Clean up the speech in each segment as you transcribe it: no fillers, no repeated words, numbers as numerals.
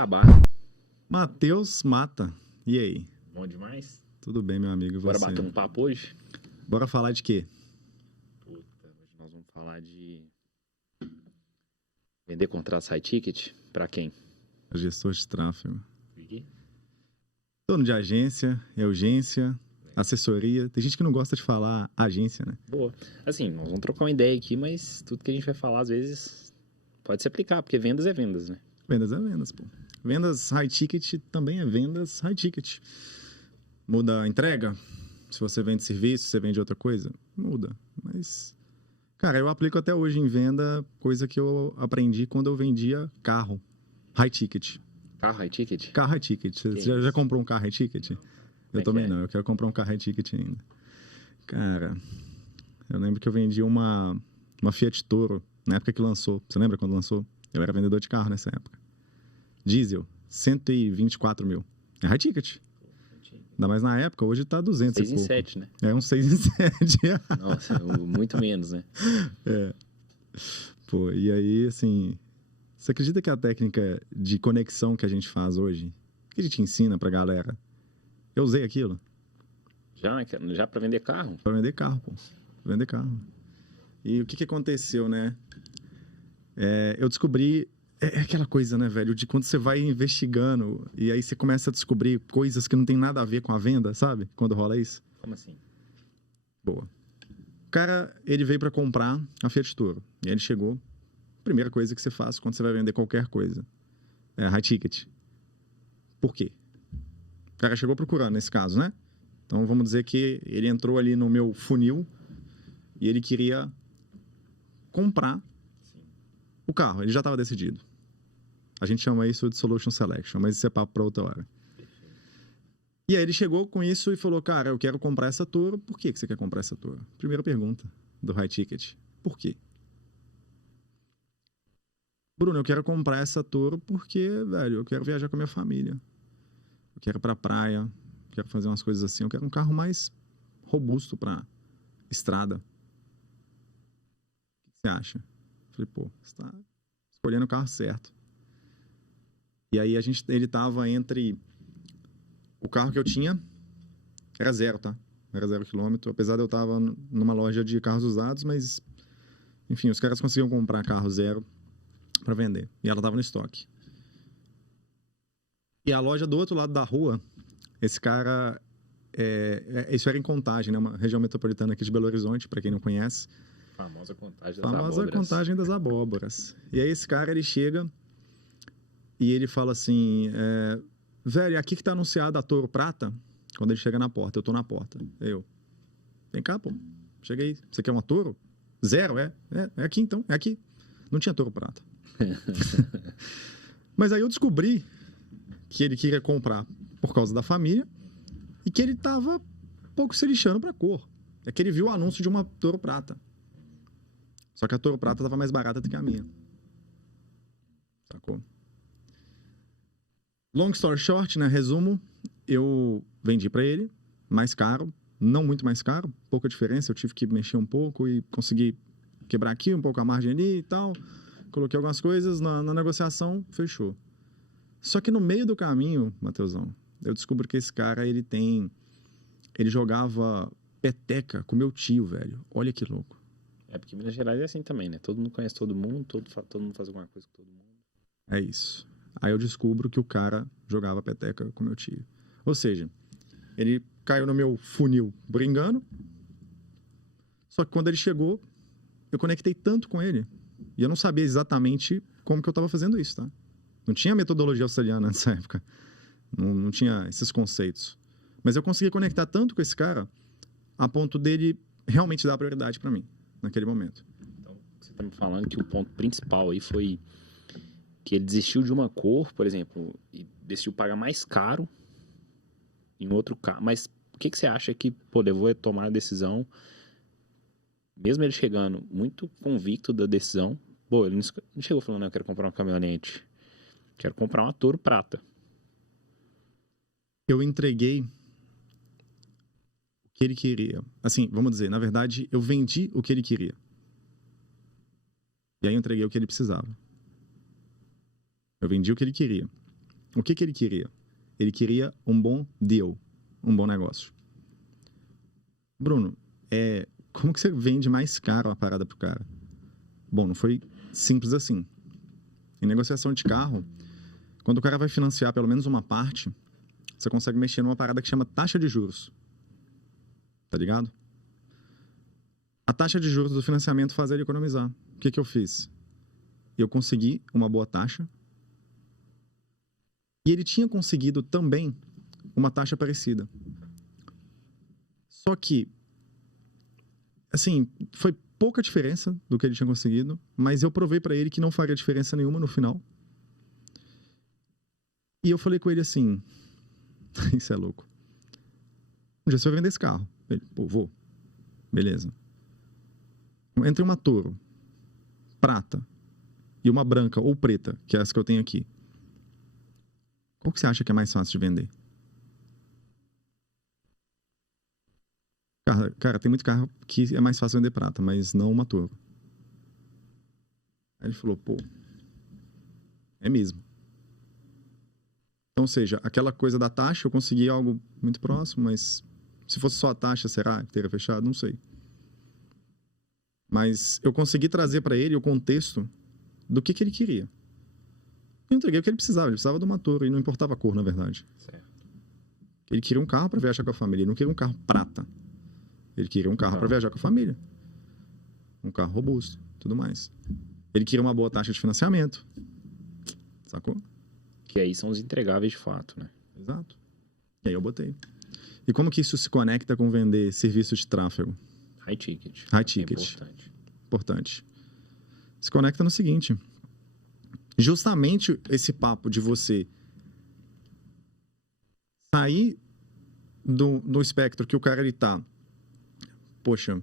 Cuiabá. Matheus Mata. E aí? Bom demais? Tudo bem, meu amigo? E Bora você? bater um papo hoje? Bora falar de quê? Puta, hoje nós vamos falar de vender contrato site ticket pra quem? Gestor de tráfego. Aqui? Dono de agência, urgência, assessoria. Tem gente que não gosta de falar agência, né? Boa. Assim, nós vamos trocar uma ideia aqui, mas tudo que a gente vai falar, às vezes, pode se aplicar, porque vendas é vendas, né? Vendas é vendas, pô. Vendas high ticket também é vendas high ticket. Muda a entrega? Se você vende serviço, você vende outra coisa? Muda. Mas, cara, eu aplico até hoje em venda coisa que eu aprendi quando eu vendia carro. High ticket. Carro high ticket? Carro high ticket. Você já comprou um carro high ticket? Eu também não. Eu quero comprar um carro high ticket ainda. Cara, eu lembro que eu vendi uma Fiat Toro na época que lançou. Você lembra quando lançou? Eu era vendedor de carro nessa época. Diesel, 124 mil. É high ticket. Ainda mais na época, hoje tá 200 6 e em pouco. 7, né? É um 6 em 7. Nossa, muito menos, né? É. Pô, e aí, assim... Você acredita que a técnica de conexão que a gente faz hoje, que a gente ensina pra galera, eu usei aquilo? Já pra vender carro? Pra vender carro, pô. Pra vender carro. E o que aconteceu, né? Eu descobri... É aquela coisa, né, velho? De quando você vai investigando e aí você começa a descobrir coisas que não tem nada a ver com a venda, sabe? Quando rola isso. Como assim? Boa. O cara, ele veio pra comprar a Fiat Toro. E aí ele chegou. Primeira coisa que você faz quando você vai vender qualquer coisa. É high ticket. Por quê? O cara chegou procurando, nesse caso, né? Então, vamos dizer que ele entrou ali no meu funil e ele queria comprar o carro. Ele já estava decidido. A gente chama isso de Solution Selection, mas isso é papo para outra hora. E aí ele chegou com isso e falou, cara, eu quero comprar essa Toro. Por que você quer comprar essa Toro? Primeira pergunta do high ticket. Por quê? Bruno, eu quero comprar essa Toro porque, velho, eu quero viajar com a minha família. Eu quero ir pra praia, quero fazer umas coisas assim. Eu quero um carro mais robusto pra estrada. O que você acha? Eu falei, pô, você tá escolhendo o carro certo. E aí ele tava entre... O carro que eu tinha era zero, tá? Era 0 quilômetro. Apesar de eu tava numa loja de carros usados, mas... Enfim, os caras conseguiam comprar carro zero para vender. E ela tava no estoque. E a loja do outro lado da rua, esse cara... isso era em Contagem, né? Uma região metropolitana aqui de Belo Horizonte, para quem não conhece. Famosa contagem das abóboras. Famosa contagem das abóboras. E aí esse cara, ele chega e ele fala assim, velho, aqui que tá anunciada a Toro Prata. Quando ele chega na porta, eu tô na porta. Vem cá, pô, chega aí. Você quer uma Toro? Zero, é aqui então, é aqui. Não tinha Toro Prata. Mas aí eu descobri que ele queria comprar por causa da família e que ele tava um pouco se lixando pra cor. É que ele viu o anúncio de uma Toro Prata. Só que a Toro Prata estava mais barata do que a minha. Sacou? Long story short, né? Resumo, eu vendi para ele, mais caro, não muito mais caro, pouca diferença, eu tive que mexer um pouco e consegui quebrar aqui um pouco a margem ali e tal. Coloquei algumas coisas na negociação, fechou. Só que no meio do caminho, Matheusão, eu descubro que esse cara, ele jogava peteca com meu tio, velho. Olha que louco. É porque Minas Gerais é assim também, né? Todo mundo conhece todo mundo, todo mundo faz alguma coisa com todo mundo. É isso. Aí eu descubro que o cara jogava peteca com meu tio. Ou seja, ele caiu no meu funil brincando. Só que quando ele chegou, eu conectei tanto com ele. E eu não sabia exatamente como que eu estava fazendo isso, tá? Não tinha metodologia auxiliar nessa época. Não tinha esses conceitos. Mas eu consegui conectar tanto com esse cara a ponto dele realmente dar prioridade para mim naquele momento. Então, você está me falando que o ponto principal aí foi que ele desistiu de uma cor, por exemplo, e decidiu pagar mais caro em outro carro. Mas o que você acha que levou a tomar a decisão, mesmo ele chegando muito convicto da decisão? Pô, ele não chegou falando, eu quero comprar uma caminhonete, quero comprar uma Toro Prata. Eu entreguei o que ele queria. Assim, vamos dizer, na verdade, eu vendi o que ele queria. E aí eu entreguei o que ele precisava. Eu vendi o que ele queria. O que ele queria? Ele queria um bom deal, um bom negócio. Bruno, como que você vende mais caro a parada pro cara? Bom, não foi simples assim. Em negociação de carro, quando o cara vai financiar pelo menos uma parte, você consegue mexer numa parada que chama taxa de juros. Tá ligado? A taxa de juros do financiamento faz ele economizar. O que eu fiz? Eu consegui uma boa taxa. E ele tinha conseguido também uma taxa parecida. Só que, assim, foi pouca diferença do que ele tinha conseguido, mas eu provei pra ele que não faria diferença nenhuma no final. E eu falei com ele assim, isso é louco. Um dia você vai vender esse carro. Ele, pô, vou. Beleza. Entre uma Toro prata e uma branca ou preta, que é essa que eu tenho aqui, qual que você acha que é mais fácil de vender? Cara, tem muito carro que é mais fácil vender prata, mas não uma Toro. Aí ele falou, pô, é mesmo. Então, ou seja, aquela coisa da taxa, eu consegui algo muito próximo, mas se fosse só a taxa, será que teria fechado? Não sei. Mas eu consegui trazer para ele o contexto do que ele queria. Eu entreguei o que ele precisava de uma Toro, e não importava a cor, na verdade. Certo. Ele queria um carro para viajar com a família, ele não queria um carro prata. Ele queria um carro para viajar com a família. Um carro robusto, tudo mais. Ele queria uma boa taxa de financiamento. Sacou? Que aí são os entregáveis de fato, né? Exato. E aí eu botei. E como que isso se conecta com vender serviços de tráfego? High ticket. High ticket. É importante. Importante. Se conecta no seguinte. Justamente esse papo de você sair do espectro que o cara ele tá. Poxa,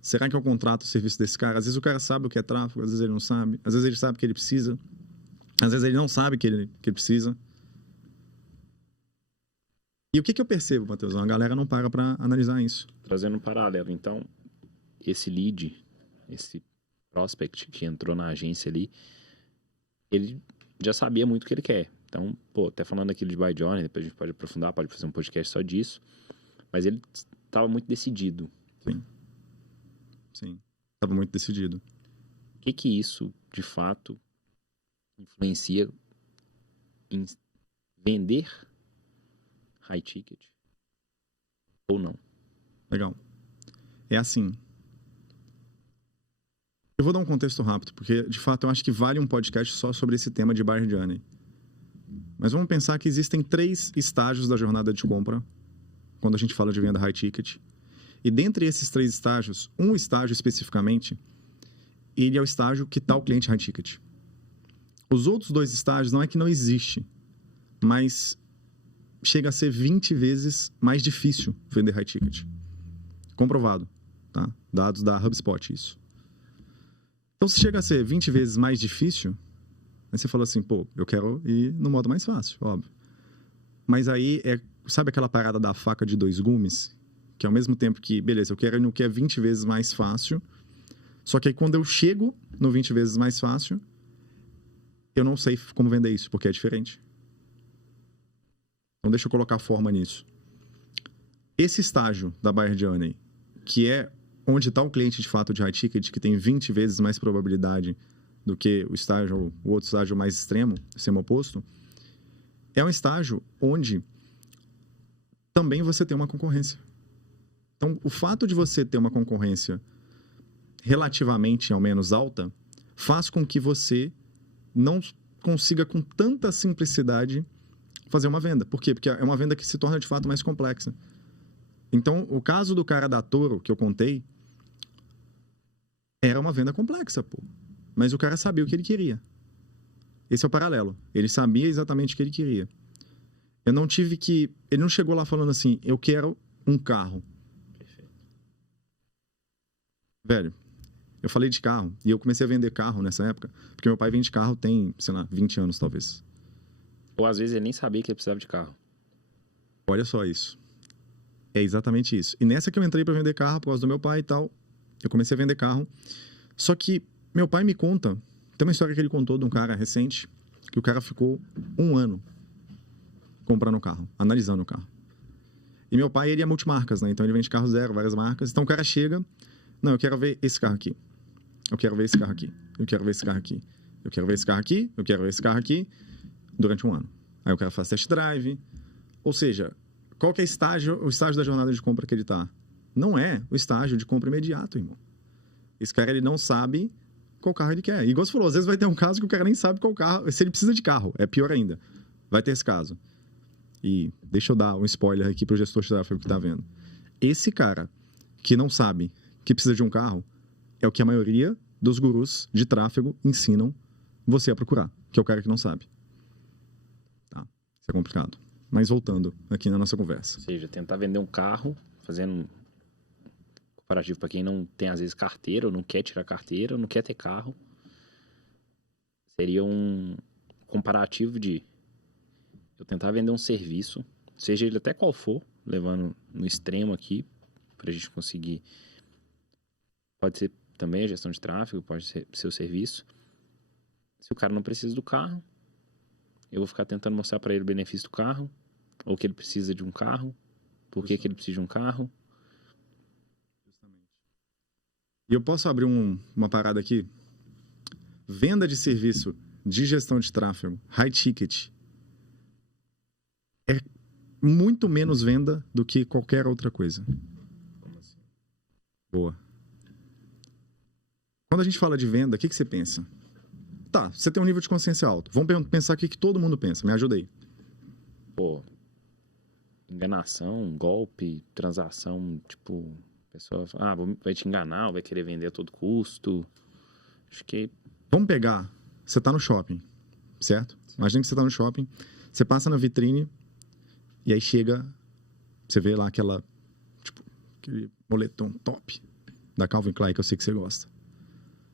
será que eu contrato o serviço desse cara? Às vezes o cara sabe o que é tráfego, às vezes ele não sabe. Às vezes ele sabe o que ele precisa. Às vezes ele não sabe o que ele precisa. E o que eu percebo, Matheus? A galera não para analisar isso. Trazendo um paralelo, então, esse lead, esse prospect que entrou na agência ali, ele já sabia muito o que ele quer. Então, pô, até falando aquilo de Buy Journey, depois a gente pode aprofundar, pode fazer um podcast só disso. Mas ele estava muito decidido. Sim. Sim. Estava muito decidido. O que isso, de fato, influencia em vender high ticket ou não? Legal. É assim. Eu vou dar um contexto rápido, porque, de fato, eu acho que vale um podcast só sobre esse tema de Buyer Journey. Mas vamos pensar que existem 3 estágios da jornada de compra quando a gente fala de venda high ticket. E dentre esses 3 estágios, um estágio especificamente, ele é o estágio que está o cliente high ticket. Os outros 2 estágios não é que não existe, mas chega a ser 20 vezes mais difícil vender high ticket. Comprovado, tá? Dados da HubSpot, isso. Então, se chega a ser 20 vezes mais difícil, aí você fala assim, pô, eu quero ir no modo mais fácil, óbvio. Mas aí, sabe aquela parada da faca de 2 gumes? Que ao mesmo tempo que, beleza, eu quero ir no que é 20 vezes mais fácil, só que aí quando eu chego no 20 vezes mais fácil, eu não sei como vender isso, porque é diferente. Então, deixa eu colocar forma nisso. Esse estágio da Buyer Journey, que é onde está o cliente de fato de high ticket, que tem 20 vezes mais probabilidade do que o outro estágio mais extremo, extremo oposto, é um estágio onde também você tem uma concorrência. Então, o fato de você ter uma concorrência relativamente, ao menos, alta, faz com que você não consiga, com tanta simplicidade, fazer uma venda. Por quê? Porque é uma venda que se torna, de fato, mais complexa. Então, o caso do cara da Toro, que eu contei, era uma venda complexa, pô. Mas o cara sabia o que ele queria. Esse é o paralelo. Ele sabia exatamente o que ele queria. Eu não tive que... Ele não chegou lá falando assim, eu quero um carro. Perfeito. Velho, eu falei de carro e eu comecei a vender carro nessa época, porque meu pai vende carro tem, sei lá, 20 anos talvez. Ou às vezes ele nem sabia que ele precisava de carro. Olha só isso. É exatamente isso. E nessa que eu entrei para vender carro, por causa do meu pai e tal, eu comecei a vender carro. Só que meu pai me conta, tem uma história que ele contou de um cara recente, que o cara ficou 1 ano comprando o carro, analisando o carro. E meu pai, ele é multimarcas, né? Então ele vende carro zero, várias marcas. Então o cara chega, não, eu quero ver esse carro aqui. Eu quero ver esse carro aqui. Eu quero ver esse carro aqui. Eu quero ver esse carro aqui. Eu quero ver esse carro aqui. Durante um ano. Aí o cara faz test drive. Ou seja, qual que é o estágio da jornada de compra que ele tá? Não é o estágio de compra imediato, irmão. Esse cara, ele não sabe qual carro ele quer. E igual você falou, às vezes vai ter um caso que o cara nem sabe qual carro, se ele precisa de carro. É pior ainda. Vai ter esse caso. E deixa eu dar um spoiler aqui pro gestor de tráfego que tá vendo. Esse cara que não sabe que precisa de um carro é o que a maioria dos gurus de tráfego ensinam você a procurar, que é o cara que não sabe. Tá? Isso é complicado. Mas voltando aqui na nossa conversa. Ou seja, tentar vender um carro, fazendo um comparativo para quem não tem, às vezes, carteira, ou não quer tirar carteira, ou não quer ter carro. Seria um comparativo de eu tentar vender um serviço, seja ele até qual for, levando no extremo aqui, para a gente conseguir. Pode ser também a gestão de tráfego, pode ser o serviço. Se o cara não precisa do carro, eu vou ficar tentando mostrar para ele o benefício do carro, ou que ele precisa de um carro, por que ele precisa de um carro. E eu posso abrir uma parada aqui? Venda de serviço de gestão de tráfego, high ticket, é muito menos venda do que qualquer outra coisa. Como assim? Boa. Quando a gente fala de venda, o que você pensa? Tá, você tem um nível de consciência alto. Vamos pensar o que todo mundo pensa. Me ajuda aí. Pô, enganação, golpe, transação, tipo, a pessoa fala, vai te enganar, vai querer vender a todo custo. Acho que... Vamos pegar, você tá no shopping, certo? Imagina que você tá no shopping, você passa na vitrine e aí chega, você vê lá aquele moletom top da Calvin Klein que eu sei que você gosta.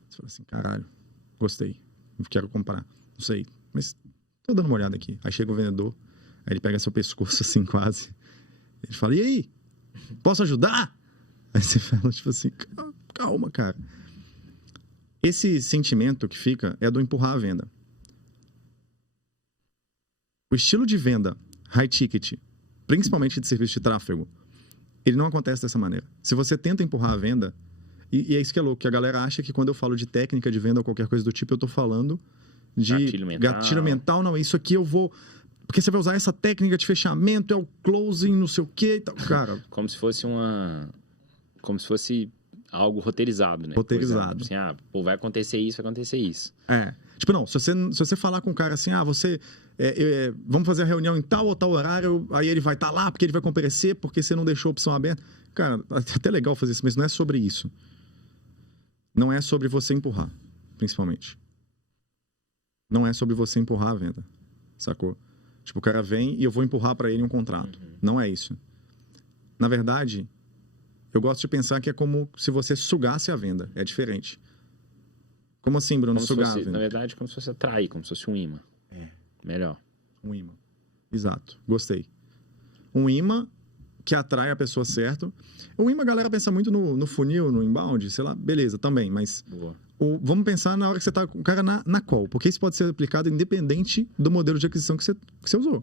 Você fala assim, caralho, gostei, eu quero comprar. Não sei, mas tô dando uma olhada aqui. Aí chega o vendedor, aí ele pega seu pescoço assim quase. Ele fala, e aí? Posso ajudar? Aí você fala tipo assim, calma, cara. Esse sentimento que fica é do empurrar a venda. O estilo de venda high ticket, principalmente de serviço de tráfego, ele não acontece dessa maneira. Se você tenta empurrar a venda, e é isso que é louco, que a galera acha que quando eu falo de técnica de venda ou qualquer coisa do tipo, eu tô falando de gatilho mental. Não, isso aqui eu vou... Porque você vai usar essa técnica de fechamento, é o closing, não sei o quê e tal. Cara... Como se fosse algo roteirizado, né? Roteirizado. Assim, vai acontecer isso, vai acontecer isso. É. Tipo, não, se você falar com o cara assim, vamos fazer a reunião em tal ou tal horário, aí ele vai estar lá porque ele vai comparecer, porque você não deixou a opção aberta. Cara, é até legal fazer isso, mas não é sobre isso. Não é sobre você empurrar, principalmente. Não é sobre você empurrar a venda, sacou? Tipo, o cara vem e eu vou empurrar para ele um contrato. Uhum. Não é isso. Na verdade, eu gosto de pensar que é como se você sugasse a venda. É diferente. Como assim, Bruno? Sugar a venda? Na verdade, como se fosse atrair, como se fosse um imã. É. Melhor. Um imã. Exato. Gostei. Um imã que atrai a pessoa certa. Um imã, a galera pensa muito no funil, no inbound, sei lá. Beleza, também, mas... Boa. Vamos pensar na hora que você está com o cara na call. Porque isso pode ser aplicado independente do modelo de aquisição que você usou.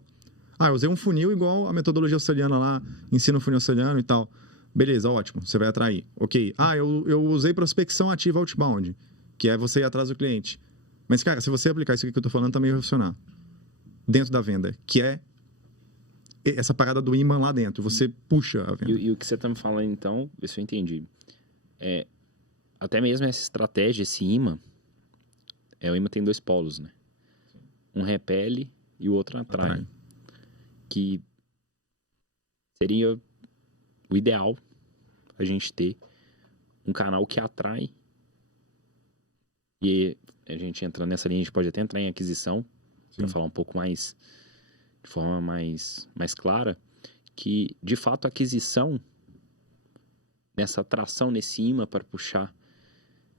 Eu usei um funil igual a metodologia australiana lá, ensino funil australiano e tal. Beleza, ótimo, você vai atrair. Ok, eu usei prospecção ativa outbound, que é você ir atrás do cliente. Mas, cara, se você aplicar isso aqui que eu tô falando, também vai funcionar. Dentro da venda, que é essa parada do imã lá dentro. Você puxa a venda. E o que você tá me falando, então, ver se eu entendi. Até mesmo essa estratégia, esse imã, o imã tem dois polos, né? Um repele e o outro atrai. Que seria o ideal a gente ter um canal que atrai. E a gente entra nessa linha, a gente pode até entrar em aquisição, para falar um pouco mais, de forma mais clara, que de fato a aquisição, nessa atração, nesse imã para puxar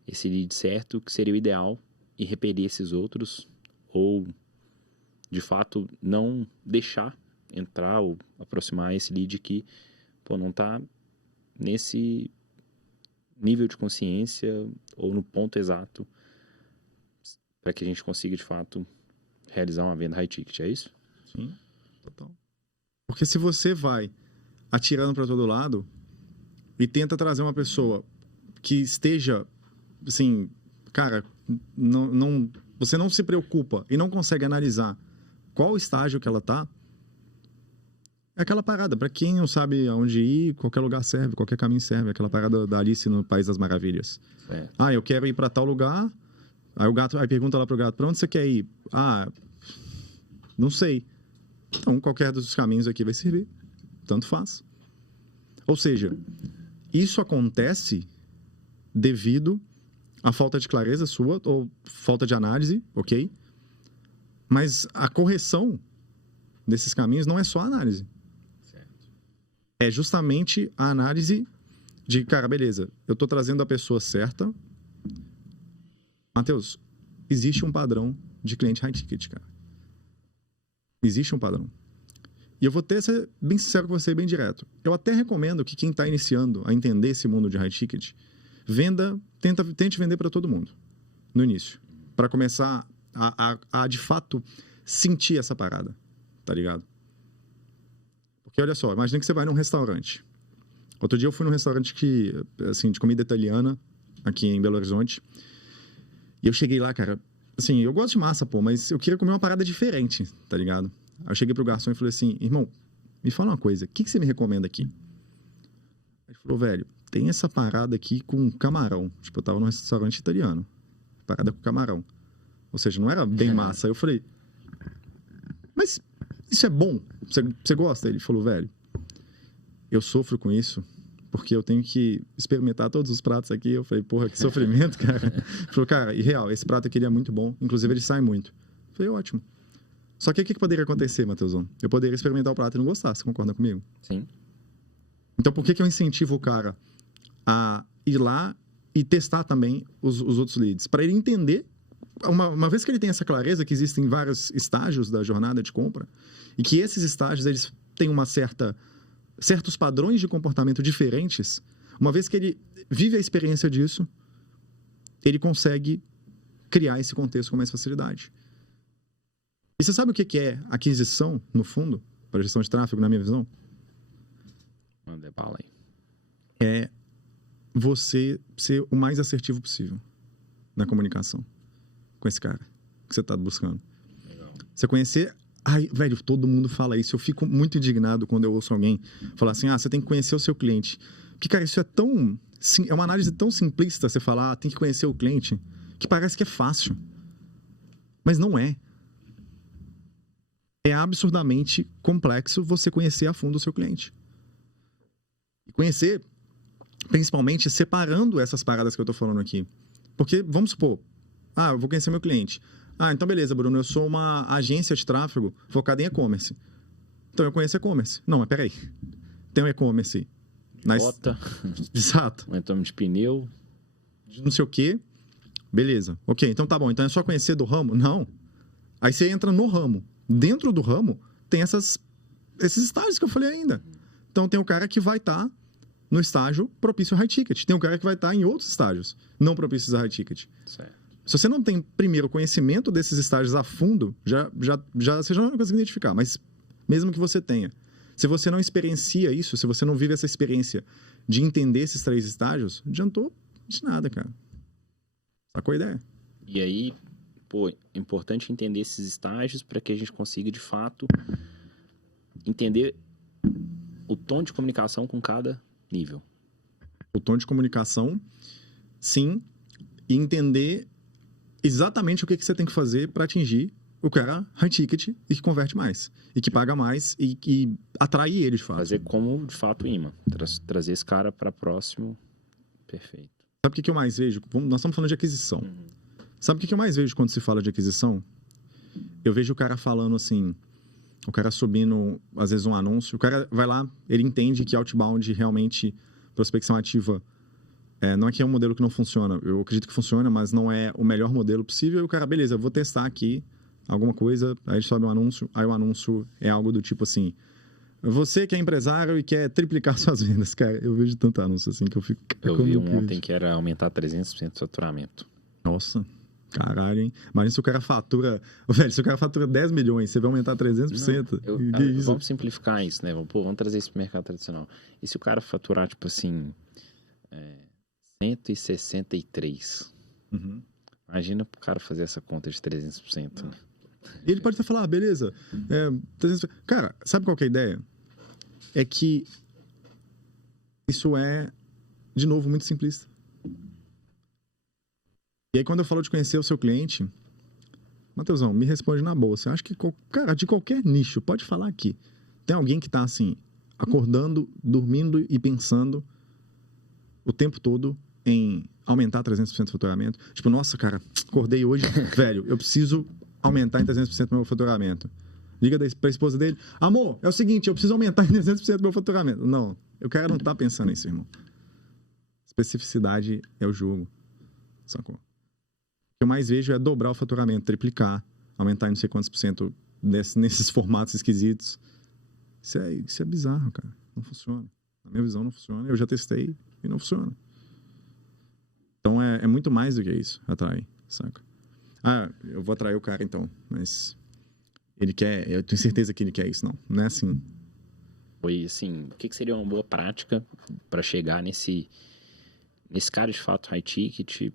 esse lead certo, que seria o ideal, e repelir esses outros, ou de fato não deixar entrar ou aproximar esse lead que não está nesse nível de consciência ou no ponto exato para que a gente consiga de fato realizar uma venda high ticket, é isso? Sim, total. Porque se você vai atirando para todo lado e tenta trazer uma pessoa que esteja, assim, cara, você não se preocupa e não consegue analisar qual estágio que ela tá, é aquela parada. Para quem não sabe aonde ir, qualquer lugar serve, qualquer caminho serve. Aquela parada da Alice no País das Maravilhas. Eu quero ir para tal lugar. Aí o gato pergunta lá pro gato, para onde você quer ir? Não sei. Então, qualquer dos caminhos aqui vai servir. Tanto faz. Ou seja, isso acontece devido à falta de clareza sua ou falta de análise, ok? Mas a correção desses caminhos não é só a análise. Certo. É justamente a análise de, cara, beleza, eu tô trazendo a pessoa certa. Matheus, existe um padrão de cliente high ticket, cara. Existe um padrão. E eu vou ser bem sincero com você, bem direto. Eu até recomendo que quem está iniciando a entender esse mundo de high ticket, tente vender para todo mundo, no início. Para começar a, de fato, sentir essa parada, tá ligado? Porque, olha só, imagina que você vai num restaurante. Outro dia eu fui num restaurante de comida italiana, aqui em Belo Horizonte. E eu cheguei lá, cara, assim, eu gosto de massa, mas eu queria comer uma parada diferente, tá ligado? Aí eu cheguei pro garçom e falei assim, irmão, me fala uma coisa, o que você me recomenda aqui? Ele falou, velho, tem essa parada aqui com camarão. Tipo, eu tava num restaurante italiano, parada com camarão. Ou seja, não era bem massa. Aí eu falei, mas isso é bom? Você gosta? Ele falou, velho, eu sofro com isso porque eu tenho que experimentar todos os pratos aqui. Eu falei, porra, que sofrimento, cara. Ele falou, cara, e real, esse prato aqui ele é muito bom. Inclusive, ele sai muito. Eu falei, ótimo. Só que o que poderia acontecer, Matheusão? Eu poderia experimentar o prato e não gostar. Você concorda comigo? Sim. Então, por que eu incentivo o cara a ir lá e testar também os outros leads? Para ele entender, uma vez que ele tem essa clareza que existem vários estágios da jornada de compra e que esses estágios eles têm certos padrões de comportamento diferentes, uma vez que ele vive a experiência disso, ele consegue criar esse contexto com mais facilidade. E você sabe o que é aquisição, no fundo, para gestão de tráfego, na minha visão? Manda bala aí. É você ser o mais assertivo possível na comunicação com esse cara que você está buscando. Legal. Você conhecer... Ai, velho, todo mundo fala isso. Eu fico muito indignado quando eu ouço alguém falar assim, você tem que conhecer o seu cliente. Porque, cara, isso é uma análise tão simplista, você falar, tem que conhecer o cliente, que parece que é fácil. Mas não é. É absurdamente complexo você conhecer a fundo o seu cliente. E conhecer, principalmente, separando essas paradas que eu tô falando aqui. Porque, vamos supor, eu vou conhecer meu cliente. Então beleza, Bruno, eu sou uma agência de tráfego focada em e-commerce. Então eu conheço e-commerce. Não, mas peraí. Tem um e-commerce. Bota. Exato. Um entorno de pneu. Não sei o quê. Beleza. Ok, então tá bom. Então é só conhecer do ramo? Não. Aí você entra no ramo. Dentro do ramo, tem esses estágios que eu falei ainda. Então tem o cara que vai estar no estágio propício high ticket. Tem o cara que vai estar em outros estágios não propícios a high ticket. Certo. Se você não tem, primeiro, conhecimento desses estágios a fundo, você já não vai conseguir identificar. Mas mesmo que você tenha, se você não experiencia isso, se você não vive essa experiência de entender esses 3 estágios, não adiantou de nada, cara. Sacou a ideia? E aí, é importante entender esses estágios para que a gente consiga, de fato, entender o tom de comunicação com cada nível. O tom de comunicação, sim, e entender exatamente o que você tem que fazer para atingir o cara high ticket e que converte mais. E que paga mais e atrai ele, de fato. Fazer como, de fato, imã. Trazer esse cara para próximo. Perfeito. Sabe o que eu mais vejo? Nós estamos falando de aquisição. Uhum. Sabe o que eu mais vejo quando se fala de aquisição? Eu vejo o cara falando assim... O cara subindo, às vezes, um anúncio. O cara vai lá, ele entende que outbound realmente, prospecção ativa... não é que é um modelo que não funciona. Eu acredito que funciona, mas não é o melhor modelo possível. E o cara, beleza, eu vou testar aqui alguma coisa. Aí ele sobe um anúncio. Aí o anúncio é algo do tipo assim... Você que é empresário e quer triplicar suas vendas. Cara, eu vejo tanto anúncio assim que eu fico... Eu vi um ontem que era aumentar 300% do faturamento. Nossa. Caralho, hein? Imagina se o cara fatura... Velho, se o cara fatura 10 milhões, você vai aumentar 300%. Vamos simplificar isso, né? Vamos trazer isso pro mercado tradicional. E se o cara faturar, tipo assim, 163? Uhum. Imagina pro cara fazer essa conta de 300%, né? E ele pode até falar, beleza. 300%. Cara, sabe qual que é a ideia? É que isso é, de novo, muito simplista. E aí, quando eu falo de conhecer o seu cliente, Matheusão, me responde na boa. Você acha que, cara, de qualquer nicho, pode falar aqui. Tem alguém que tá assim, acordando, dormindo e pensando o tempo todo em aumentar 300% do faturamento? Tipo, nossa, cara, acordei hoje, velho, eu preciso aumentar em 300% o meu faturamento. Liga pra esposa dele, amor, é o seguinte, eu preciso aumentar em 300% do meu faturamento. Não, o cara não tá pensando nisso, irmão. Especificidade é o jogo, sacou? O que eu mais vejo é dobrar o faturamento, triplicar, aumentar em não sei quantos por cento nesses formatos esquisitos. Isso é bizarro, cara. Não funciona. Na minha visão, não funciona. Eu já testei e não funciona. Então, é muito mais do que isso, atrair, saca? Ah, eu vou atrair o cara, então. Mas ele quer... Eu tenho certeza que ele quer isso, não. Não é assim. Foi assim, o que seria uma boa prática para chegar nesse cara de fato high ticket?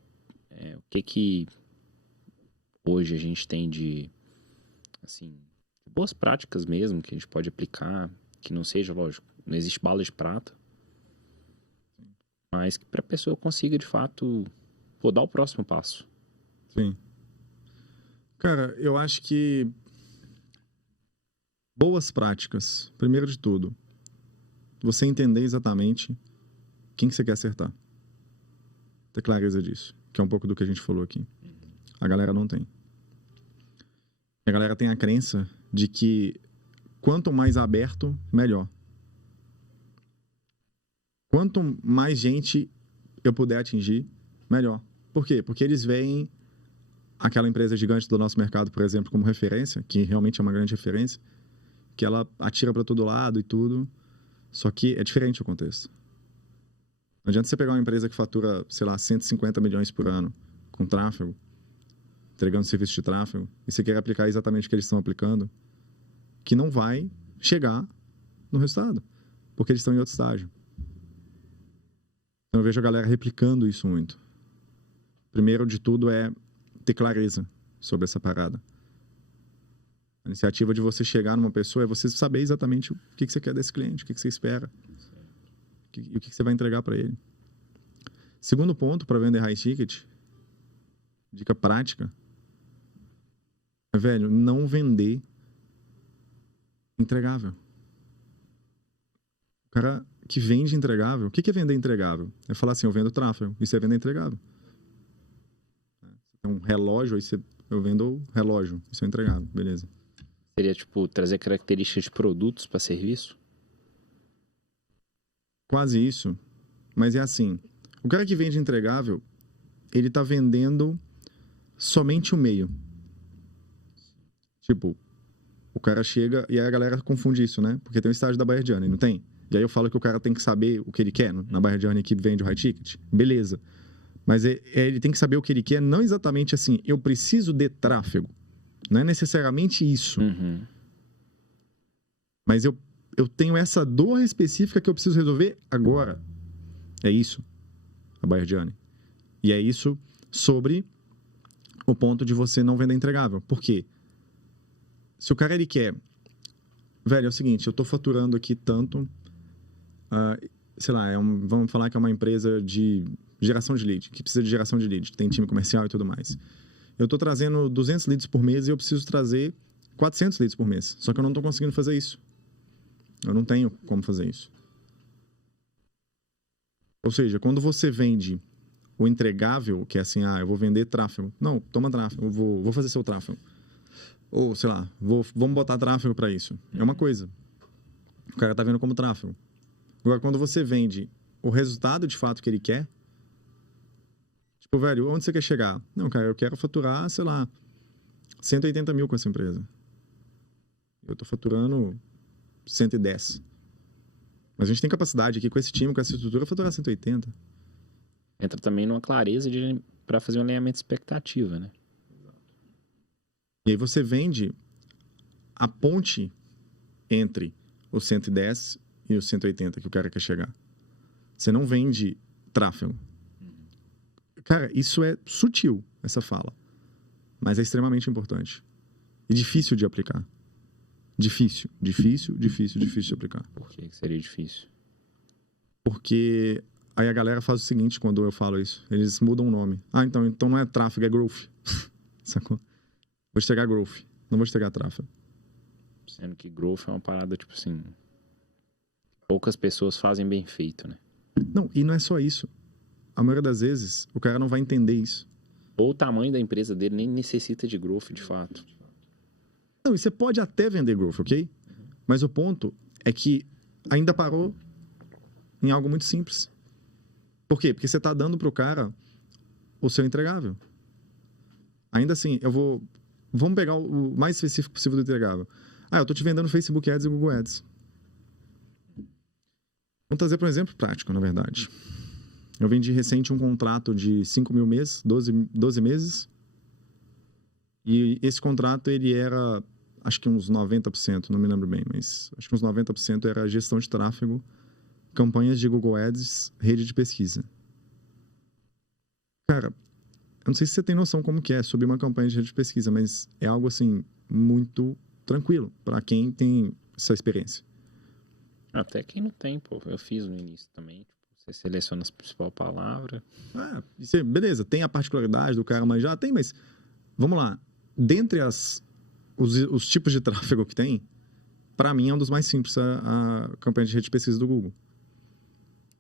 O que hoje a gente tem de, assim, boas práticas mesmo que a gente pode aplicar, que não seja, lógico, não existe bala de prata, mas que para a pessoa consiga de fato dar o próximo passo. Sim. Cara, eu acho que boas práticas, primeiro de tudo, você entender exatamente quem que você quer acertar. Ter clareza disso, que é um pouco do que a gente falou aqui. A galera não tem. A galera tem a crença de que quanto mais aberto, melhor. Quanto mais gente eu puder atingir, melhor. Por quê? Porque eles veem aquela empresa gigante do nosso mercado, por exemplo, como referência, que realmente é uma grande referência, que ela atira para todo lado e tudo, só que é diferente o contexto. Não adianta você pegar uma empresa que fatura, sei lá, 150 milhões por ano com tráfego, entregando serviço de tráfego, e você quer aplicar exatamente o que eles estão aplicando, que não vai chegar no resultado, porque eles estão em outro estágio. Então eu vejo a galera replicando isso muito. Primeiro de tudo é ter clareza sobre essa parada. A iniciativa de você chegar numa pessoa é você saber exatamente o que você quer desse cliente, o que você espera, e o que você vai entregar para ele. Segundo ponto para vender high ticket, dica prática, é, velho, não vender entregável. O cara que vende entregável, o que é vender entregável? É falar assim, eu vendo tráfego, isso é vender entregável. É um relógio, aí eu vendo o relógio, isso é entregável, beleza. Seria, tipo, trazer características de produtos para serviço? Quase isso, mas é assim, o cara que vende entregável, ele tá vendendo somente o meio. Tipo, o cara chega, e aí a galera confunde isso, né? Porque tem o estágio da buyer journey, não tem? E aí eu falo que o cara tem que saber o que ele quer na buyer journey que vende o high ticket, beleza. Mas ele tem que saber o que ele quer, não exatamente assim, eu preciso de tráfego. Não é necessariamente isso. Uhum. Mas eu tenho essa dor específica que eu preciso resolver agora. É isso, a buyer journey. E é isso sobre o ponto de você não vender entregável. Por quê? Se o cara ele quer... Velho, é o seguinte, eu tô faturando aqui tanto... sei lá, vamos falar que é uma empresa de geração de lead, que precisa de geração de lead, que tem time comercial e tudo mais. Eu tô trazendo 200 leads por mês e eu preciso trazer 400 leads por mês. Só que eu não tô conseguindo fazer isso. Eu não tenho como fazer isso. Ou seja, quando você vende o entregável, que é assim, eu vou vender tráfego. Não, toma tráfego, eu vou fazer seu tráfego. Ou, sei lá, vamos botar tráfego para isso. É uma coisa. O cara tá vendo como tráfego. Agora, quando você vende o resultado de fato que ele quer, tipo, velho, onde você quer chegar? Não, cara, eu quero faturar, sei lá, 180 mil com essa empresa. Eu tô faturando 110. Mas a gente tem capacidade aqui com esse time, com essa estrutura, faturar 180. Entra também numa clareza para fazer um alinhamento de expectativa, né? E aí você vende a ponte entre o 110 e o 180 que o cara quer chegar. Você não vende tráfego. Cara, isso é sutil, essa fala. Mas é extremamente importante. E difícil de aplicar. Difícil de aplicar. Por que seria difícil? Porque aí a galera faz o seguinte quando eu falo isso. Eles mudam o nome. Ah, então não é tráfego, é growth. Sacou? Vou entregar growth. Não vou entregar tráfego. Sendo que growth é uma parada, tipo assim... Poucas pessoas fazem bem feito, né? Não, e não é só isso. A maioria das vezes, o cara não vai entender isso. Ou o tamanho da empresa dele nem necessita de growth, de fato. Não, e você pode até vender growth, ok? Mas o ponto é que ainda parou em algo muito simples. Por quê? Porque você está dando para o cara o seu entregável. Ainda assim, vamos pegar o mais específico possível do entregável. Ah, eu estou te vendendo Facebook Ads e Google Ads. Vamos trazer para um exemplo prático, na verdade. Eu vendi recente um contrato de 5 mil meses, 12 meses. E esse contrato, ele era, acho que uns 90%, não me lembro bem, mas acho que uns 90% era gestão de tráfego, campanhas de Google Ads, rede de pesquisa. Cara, eu não sei se você tem noção como que é subir uma campanha de rede de pesquisa, mas é algo, assim, muito tranquilo para quem tem essa experiência. Até quem não tem, pô. Eu fiz no início também. Você seleciona as principais palavras. Beleza, tem a particularidade do cara manjar? Tem, mas vamos lá. Dentre os tipos de tráfego que tem, para mim é um dos mais simples a campanha de rede de pesquisa do Google.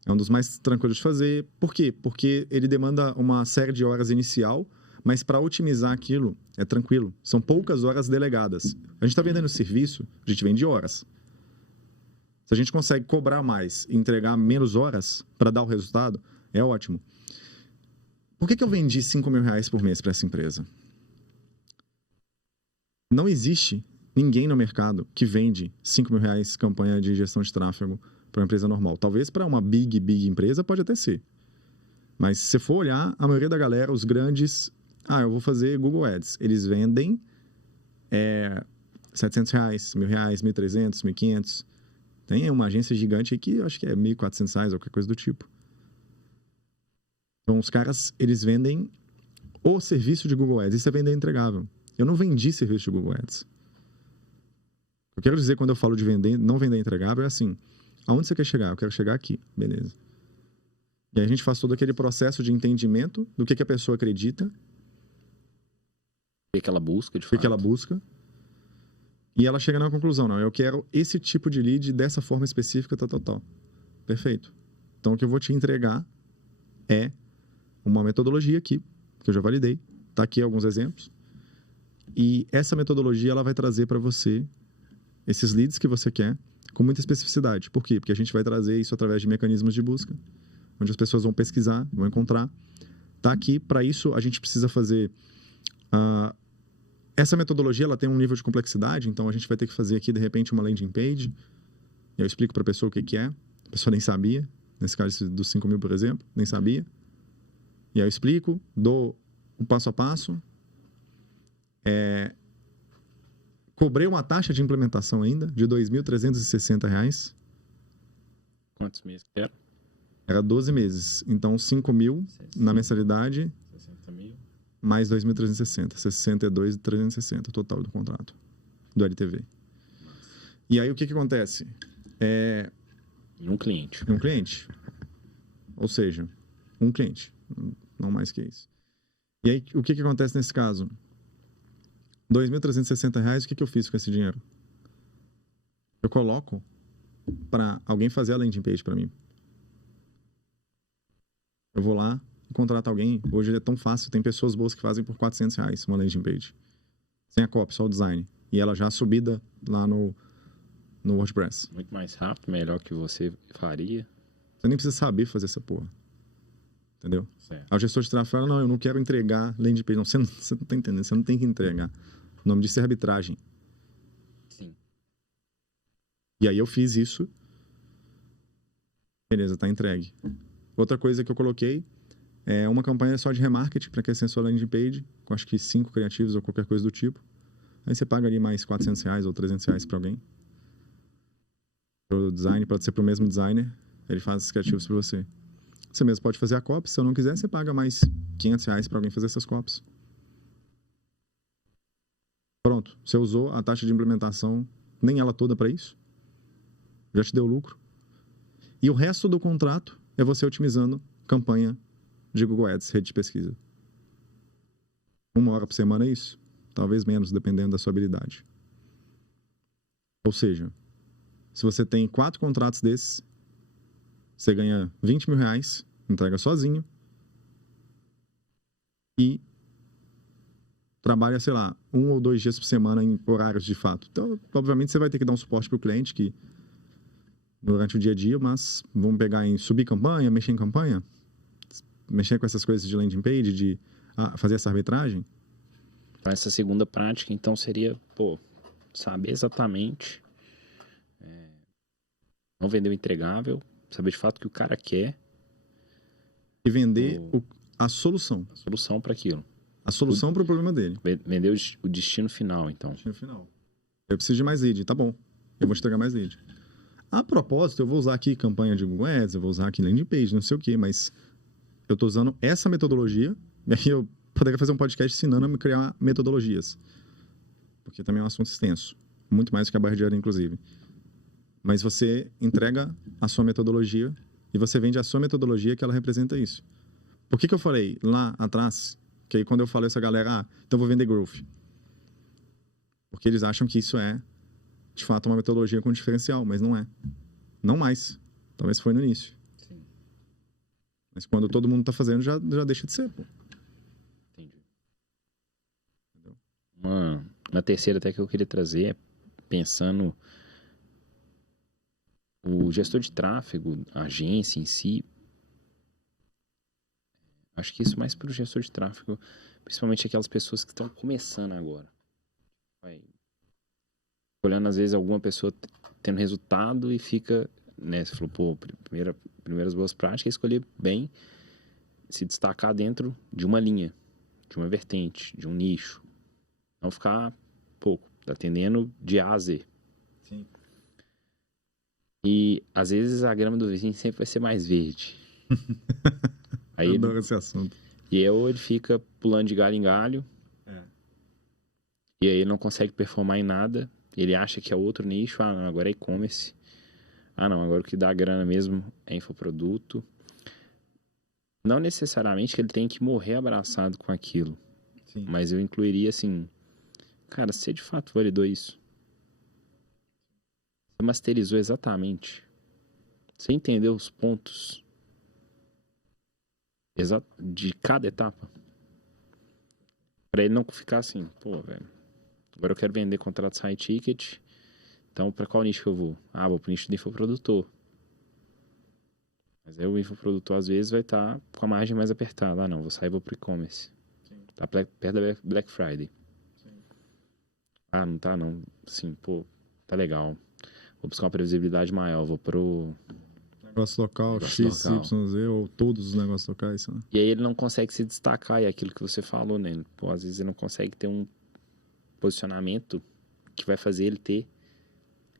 É um dos mais tranquilos de fazer. Por quê? Porque ele demanda uma série de horas inicial, mas para otimizar aquilo é tranquilo. São poucas horas delegadas. A gente está vendendo serviço, a gente vende horas. Se a gente consegue cobrar mais e entregar menos horas para dar o resultado, é ótimo. Por que eu vendi 5 mil reais por mês para essa empresa? Não existe ninguém no mercado que vende 5 mil reais campanha de gestão de tráfego para uma empresa normal. Talvez para uma big empresa pode até ser. Mas se você for olhar, a maioria da galera, os grandes... Ah, eu vou fazer Google Ads. Eles vendem 700 reais, 1.000 reais, 1.300, 1.500... Tem uma agência gigante aí que eu acho que é R$1.400 ou qualquer coisa do tipo. Então, os caras, eles vendem o serviço de Google Ads. Isso é vender entregável. Eu não vendi serviço de Google Ads. Eu quero dizer, quando eu falo de vender, não vender entregável, é assim. Aonde você quer chegar? Eu quero chegar aqui. Beleza. E aí a gente faz todo aquele processo de entendimento do que a pessoa acredita. O que ela busca, de fato. O que ela busca. E ela chega na conclusão, não, eu quero esse tipo de lead dessa forma específica, tal. Perfeito. Então, o que eu vou te entregar é uma metodologia aqui, que eu já validei. Tá aqui alguns exemplos. E essa metodologia, ela vai trazer para você esses leads que você quer com muita especificidade. Por quê? Porque a gente vai trazer isso através de mecanismos de busca, onde as pessoas vão pesquisar, vão encontrar. Tá aqui, para isso, a gente precisa fazer... Essa metodologia, ela tem um nível de complexidade, então a gente vai ter que fazer aqui, de repente, uma landing page. E eu explico para a pessoa o que é. A pessoa nem sabia. Nesse caso dos 5 mil, por exemplo, nem sabia. E aí eu explico, dou o passo a passo. Cobrei uma taxa de implementação ainda, de R$2.360. Quantos meses que era? Era 12 meses. Então, 5 mil na mensalidade. 60 mil. Mais 2.360. 62.360 total do contrato. Do LTV. E aí, o que acontece? E um cliente. Um cliente. Ou seja, um cliente. Não mais que isso. E aí, o que acontece nesse caso? R$2.360, o que eu fiz com esse dinheiro? Eu coloco para alguém fazer a landing page para mim. Eu vou lá, contrato alguém. Hoje é tão fácil, tem pessoas boas que fazem por R$400 uma landing page. Sem a copy, só o design. E ela já subida lá no WordPress. Muito mais rápido, melhor que você faria. Você nem precisa saber fazer essa porra. Entendeu? Certo. Aí o gestor de tráfego fala, não, eu não quero entregar landing page. Não, você não tá entendendo, você não tem que entregar. O nome disso é arbitragem. Sim. E aí eu fiz isso. Beleza, tá entregue. Outra coisa que eu coloquei é uma campanha só de remarketing para aquecer sua landing page, com acho que 5 criativos ou qualquer coisa do tipo. Aí você paga ali mais R$ 400 ou R$ 300 para alguém. O design pode ser para o mesmo designer, ele faz os criativos para você. Você mesmo pode fazer a copy, se eu não quiser, você paga mais R$ 500 para alguém fazer essas copies. Pronto, você usou a taxa de implementação, nem ela toda para isso. Já te deu lucro. E o resto do contrato é você otimizando campanha de Google Ads, rede de pesquisa. 1 hora por semana é isso. Talvez menos, dependendo da sua habilidade. Ou seja, se você tem 4 contratos desses, você ganha R$ 20.000, entrega sozinho e trabalha, sei lá, 1 ou 2 dias por semana em horários de fato. Então, obviamente, você vai ter que dar um suporte para o cliente que durante o dia a dia, mas vamos pegar em subir campanha, mexer em campanha, mexer com essas coisas de landing page, de fazer essa arbitragem. Então, essa segunda prática, então, seria, saber exatamente, não vender o entregável, saber de fato o que o cara quer. E vender a solução. A solução para aquilo. A solução para o problema dele. Vender o destino final, então. Destino final. Eu preciso de mais lead, tá bom. Eu vou te entregar mais lead. A propósito, eu vou usar aqui campanha de Google Ads, eu vou usar aqui landing page, não sei o quê, mas eu estou usando essa metodologia, e aí eu poderia fazer um podcast ensinando a me criar metodologias. Porque também é um assunto extenso. Muito mais do que a barra de hora, inclusive. Mas você entrega a sua metodologia e você vende a sua metodologia que ela representa isso. Por que eu falei lá atrás, que aí quando eu falo isso a galera, então eu vou vender growth. Porque eles acham que isso é, de fato, uma metodologia com diferencial, mas não é. Não mais. Talvez foi no início. Sim. Mas quando todo mundo está fazendo, já deixa de ser, pô. Entendi. Uma terceira até que eu queria trazer é pensando o gestor de tráfego, a agência em si. Acho que isso mais para o gestor de tráfego, principalmente aquelas pessoas que estão começando agora. Olhando às vezes alguma pessoa tendo resultado e fica, né, você falou, primeiras boas práticas é escolher bem, se destacar dentro de uma linha, de uma vertente, de um nicho. Não ficar, atendendo de A a Z. Sim. E às vezes a grama do vizinho sempre vai ser mais verde. Aí eu adoro esse assunto. E aí ou ele fica pulando de galho em galho. E aí ele não consegue performar em nada. Ele acha que é outro nicho. Não, agora é e-commerce. Não, agora o que dá grana mesmo é infoproduto. Não necessariamente que ele tem que morrer abraçado com aquilo. Sim. Mas eu incluiria assim, cara, você de fato validou isso? Você masterizou exatamente? Você entendeu os pontos de cada etapa? Pra ele não ficar assim, velho, agora eu quero vender contratos high ticket, então pra qual nicho que eu vou? Vou pro nicho do infoprodutor. Mas aí o infoprodutor às vezes vai estar com a margem mais apertada. Não, vou sair e vou pro e-commerce. Tá perto da Black Friday. Sim. Não tá não. Assim, tá legal. Vou buscar uma previsibilidade maior, vou pro negócio local, X, Y, Z, ou todos os negócios locais. Né? E aí ele não consegue se destacar, e é aquilo que você falou, né? Às vezes ele não consegue ter um posicionamento que vai fazer ele ter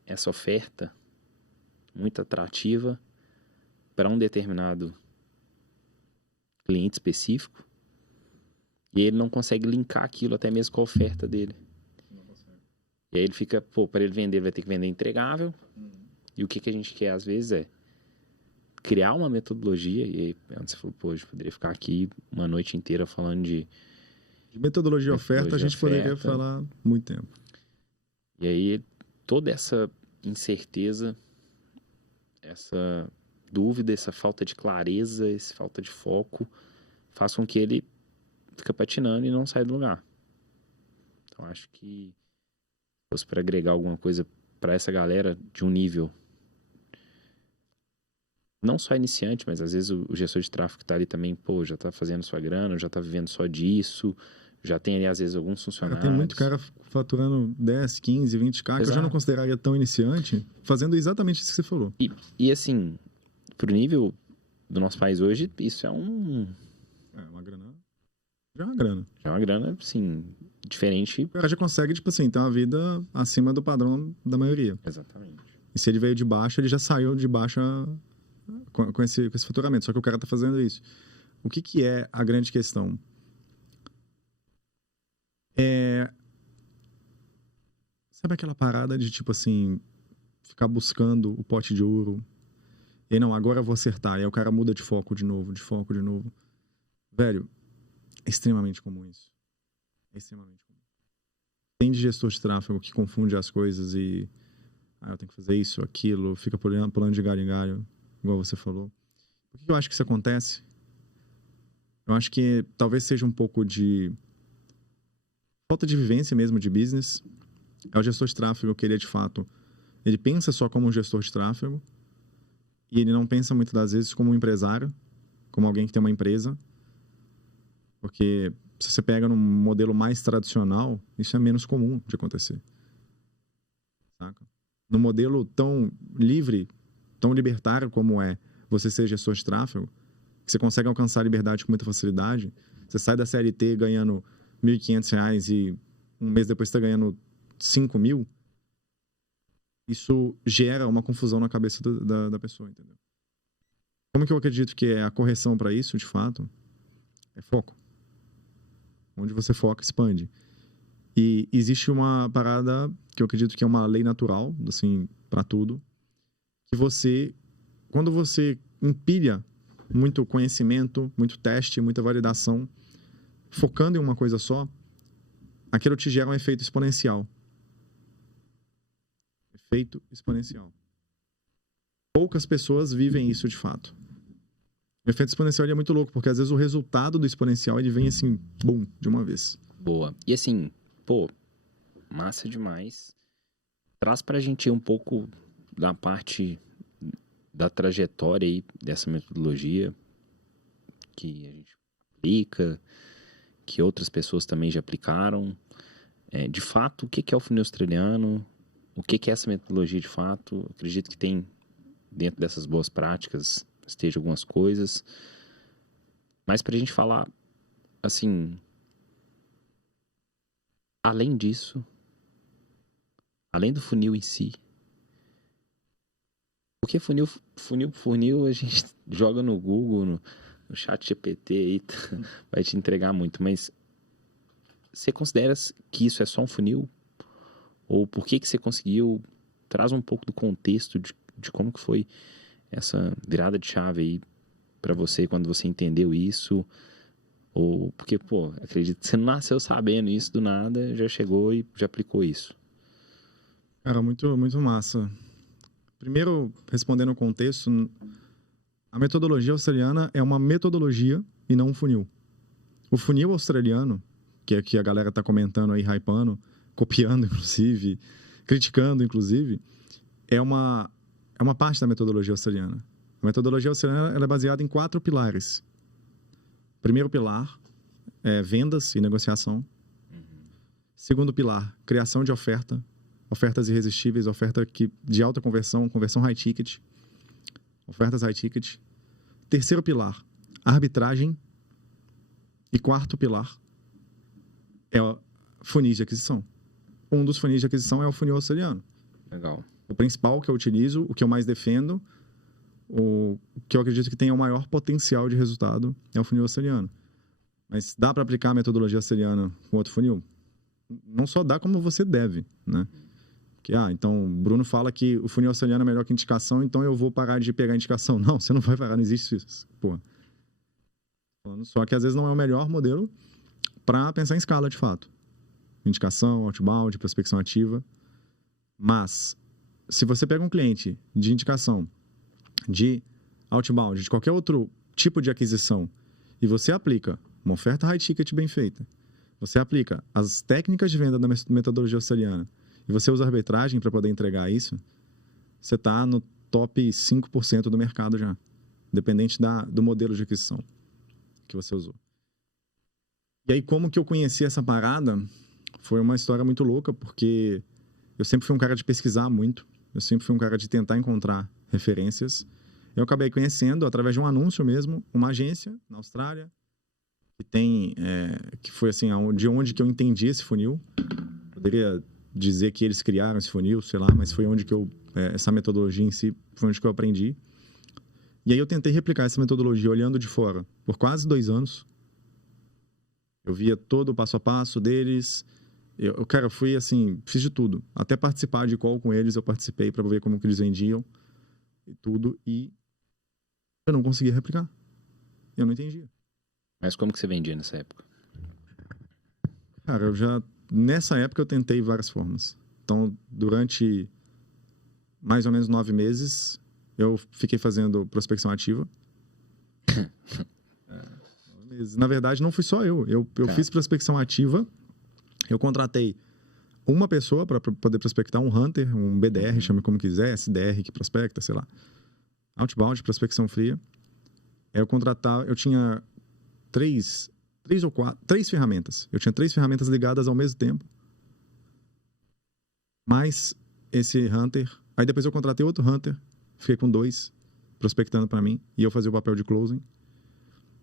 essa oferta muito atrativa para um determinado cliente específico, e ele não consegue linkar aquilo até mesmo com a oferta dele. Não consegue. E aí ele fica, para ele vender, ele vai ter que vender entregável. E o que a gente quer às vezes é criar uma metodologia, e aí você falou, eu poderia ficar aqui uma noite inteira falando de metodologia oferta, a gente poderia falar muito tempo. E aí toda essa incerteza, essa dúvida, essa falta de clareza, essa falta de foco, faz com que ele fica patinando e não sai do lugar. Então acho que se fosse para agregar alguma coisa para essa galera de um nível não só iniciante, mas às vezes o gestor de tráfego está ali também, já está fazendo sua grana, já está vivendo só disso, já tem ali às vezes alguns funcionários. Tem muito cara faturando 10, 15, 20k, que eu já não consideraria tão iniciante, fazendo exatamente isso que você falou. E assim, pro nível do nosso país hoje, isso é uma grana. Já é uma grana. Já é uma grana, assim, Diferente. O cara já consegue, tipo assim, ter uma vida acima do padrão da maioria. Exatamente. E se ele veio de baixo, ele já saiu de baixo com esse faturamento. Só que o cara tá fazendo isso. O que é a grande questão? Sabe aquela parada de, tipo assim, ficar buscando o pote de ouro? E aí, não, agora eu vou acertar. E aí o cara muda de foco de novo, de foco de novo. Velho, é extremamente comum isso. É extremamente comum. Tem de gestor de tráfego que confunde as coisas e... eu tenho que fazer isso, aquilo, fica pulando de galho em galho, igual você falou. Por que eu acho que isso acontece? Eu acho que talvez seja um pouco de falta de vivência mesmo de business. É o gestor de tráfego que ele é de fato... Ele pensa só como um gestor de tráfego e ele não pensa muitas das vezes como um empresário, como alguém que tem uma empresa. Porque se você pega num modelo mais tradicional, isso é menos comum de acontecer. Saca? No modelo tão livre, tão libertário como é você ser gestor de tráfego, que você consegue alcançar a liberdade com muita facilidade, você sai da CLT ganhando R$ 1.500 e um mês depois está ganhando 5 mil, isso gera uma confusão na cabeça da pessoa, entendeu? Como que eu acredito que é a correção para isso, de fato? É foco. Onde você foca, expande. E existe uma parada que eu acredito que é uma lei natural, assim, para tudo, que você, quando você empilha muito conhecimento, muito teste, muita validação, focando em uma coisa só, aquilo te gera um efeito exponencial. Efeito exponencial. Poucas pessoas vivem isso de fato. O efeito exponencial ele é muito louco, porque às vezes o resultado do exponencial ele vem assim, bum, de uma vez. Boa. E assim, pô, massa demais. Traz pra gente um pouco da parte da trajetória aí dessa metodologia que a gente aplica, que outras pessoas também já aplicaram. De fato, o que é o funil australiano? O que é essa metodologia de fato? Acredito que tem, dentro dessas boas práticas, esteja algumas coisas. Mas pra gente falar, assim, além disso, além do funil em si, porque funil a gente joga no Google, no chat GPT aí, vai te entregar muito, mas você considera que isso é só um funil? Ou por que você conseguiu? Traz um pouco do contexto de como que foi essa virada de chave aí pra você quando você entendeu isso. Ou porque, pô, acredito que você não nasceu sabendo isso do nada, já chegou e já aplicou isso. Cara, muito, muito massa. Primeiro, respondendo o contexto, a metodologia australiana é uma metodologia e não um funil. O funil australiano, que é que a galera tá comentando aí, hypando, copiando, inclusive, criticando, inclusive, é uma parte da metodologia australiana. A metodologia australiana ela é baseada em 4 pilares. Primeiro pilar é vendas e negociação. Segundo pilar, criação de oferta. Ofertas irresistíveis, oferta de alta conversão, conversão high ticket. Ofertas high ticket. Terceiro pilar, arbitragem. E quarto pilar é funis de aquisição. Um dos funis de aquisição é o funil australiano. Legal. O principal que eu utilizo, o que eu mais defendo, o que eu acredito que tem o maior potencial de resultado é o funil australiano. Mas dá para aplicar a metodologia australiana com outro funil? Não só dá, como você deve, né? Que, então, Bruno fala que o funil australiano é melhor que indicação, então eu vou parar de pegar indicação. Não, você não vai parar, não existe isso. Pô. Só que às vezes não é o melhor modelo para pensar em escala, de fato. Indicação, outbound, prospecção ativa. Mas, se você pega um cliente de indicação, de outbound, de qualquer outro tipo de aquisição, e você aplica uma oferta high ticket bem feita, você aplica as técnicas de venda da metodologia australiana, e você usa arbitragem para poder entregar isso, você está no top 5% do mercado já, independente do modelo de aquisição que você usou. E aí, como que eu conheci essa parada? Foi uma história muito louca, porque eu sempre fui um cara de pesquisar muito, eu sempre fui um cara de tentar encontrar referências. Eu acabei conhecendo, através de um anúncio mesmo, uma agência na Austrália, que tem, que foi assim, de onde que eu entendi esse funil. Poderia dizer que eles criaram esse funil, sei lá, mas foi onde que essa metodologia em si, foi onde que eu aprendi. E aí eu tentei replicar essa metodologia olhando de fora por quase 2 anos. Eu via todo o passo a passo deles. Cara, eu fui assim, fiz de tudo. Até participar de call com eles, eu participei para ver como que eles vendiam e tudo. E eu não conseguia replicar. Eu não entendia. Mas como que você vendia nessa época? Cara, nessa época eu tentei várias formas. Então, durante mais ou menos 9 meses, eu fiquei fazendo prospecção ativa. Na verdade, não fui só eu. Eu fiz prospecção ativa. Eu contratei uma pessoa para poder prospectar, um hunter, um BDR, chame como quiser, SDR que prospecta, sei lá. Outbound, prospecção fria. Eu tinha 3 ferramentas. Eu tinha 3 ferramentas ligadas ao mesmo tempo. Mais esse hunter. Aí depois eu contratei outro hunter. Fiquei com 2 prospectando para mim. E eu fazia o papel de closing.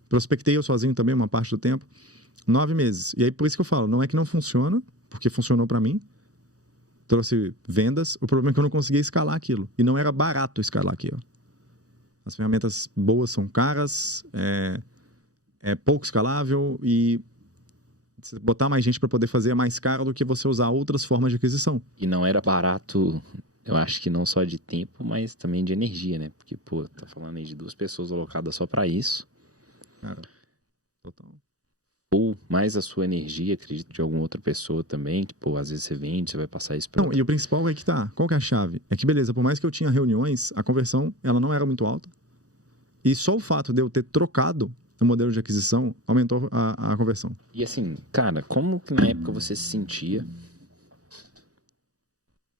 Prospectei eu sozinho também uma parte do tempo. 9 meses. E aí por isso que eu falo, não é que não funciona, porque funcionou para mim. Trouxe vendas. O problema é que eu não conseguia escalar aquilo. E não era barato escalar aquilo. As ferramentas boas são caras, é pouco escalável e botar mais gente para poder fazer é mais caro do que você usar outras formas de aquisição. E não era barato, eu acho que não só de tempo, mas também de energia, né? Porque, pô, tá falando aí de 2 pessoas alocadas só para isso. Cara, total. Ou mais a sua energia, acredito, de alguma outra pessoa também, que, pô, às vezes você vende, você vai passar isso para Não, e o principal é que tá, qual que é a chave? É que, beleza, por mais que eu tinha reuniões, a conversão, ela não era muito alta. E só o fato de eu ter trocado o modelo de aquisição aumentou a conversão. E assim, cara, como que na época você se sentia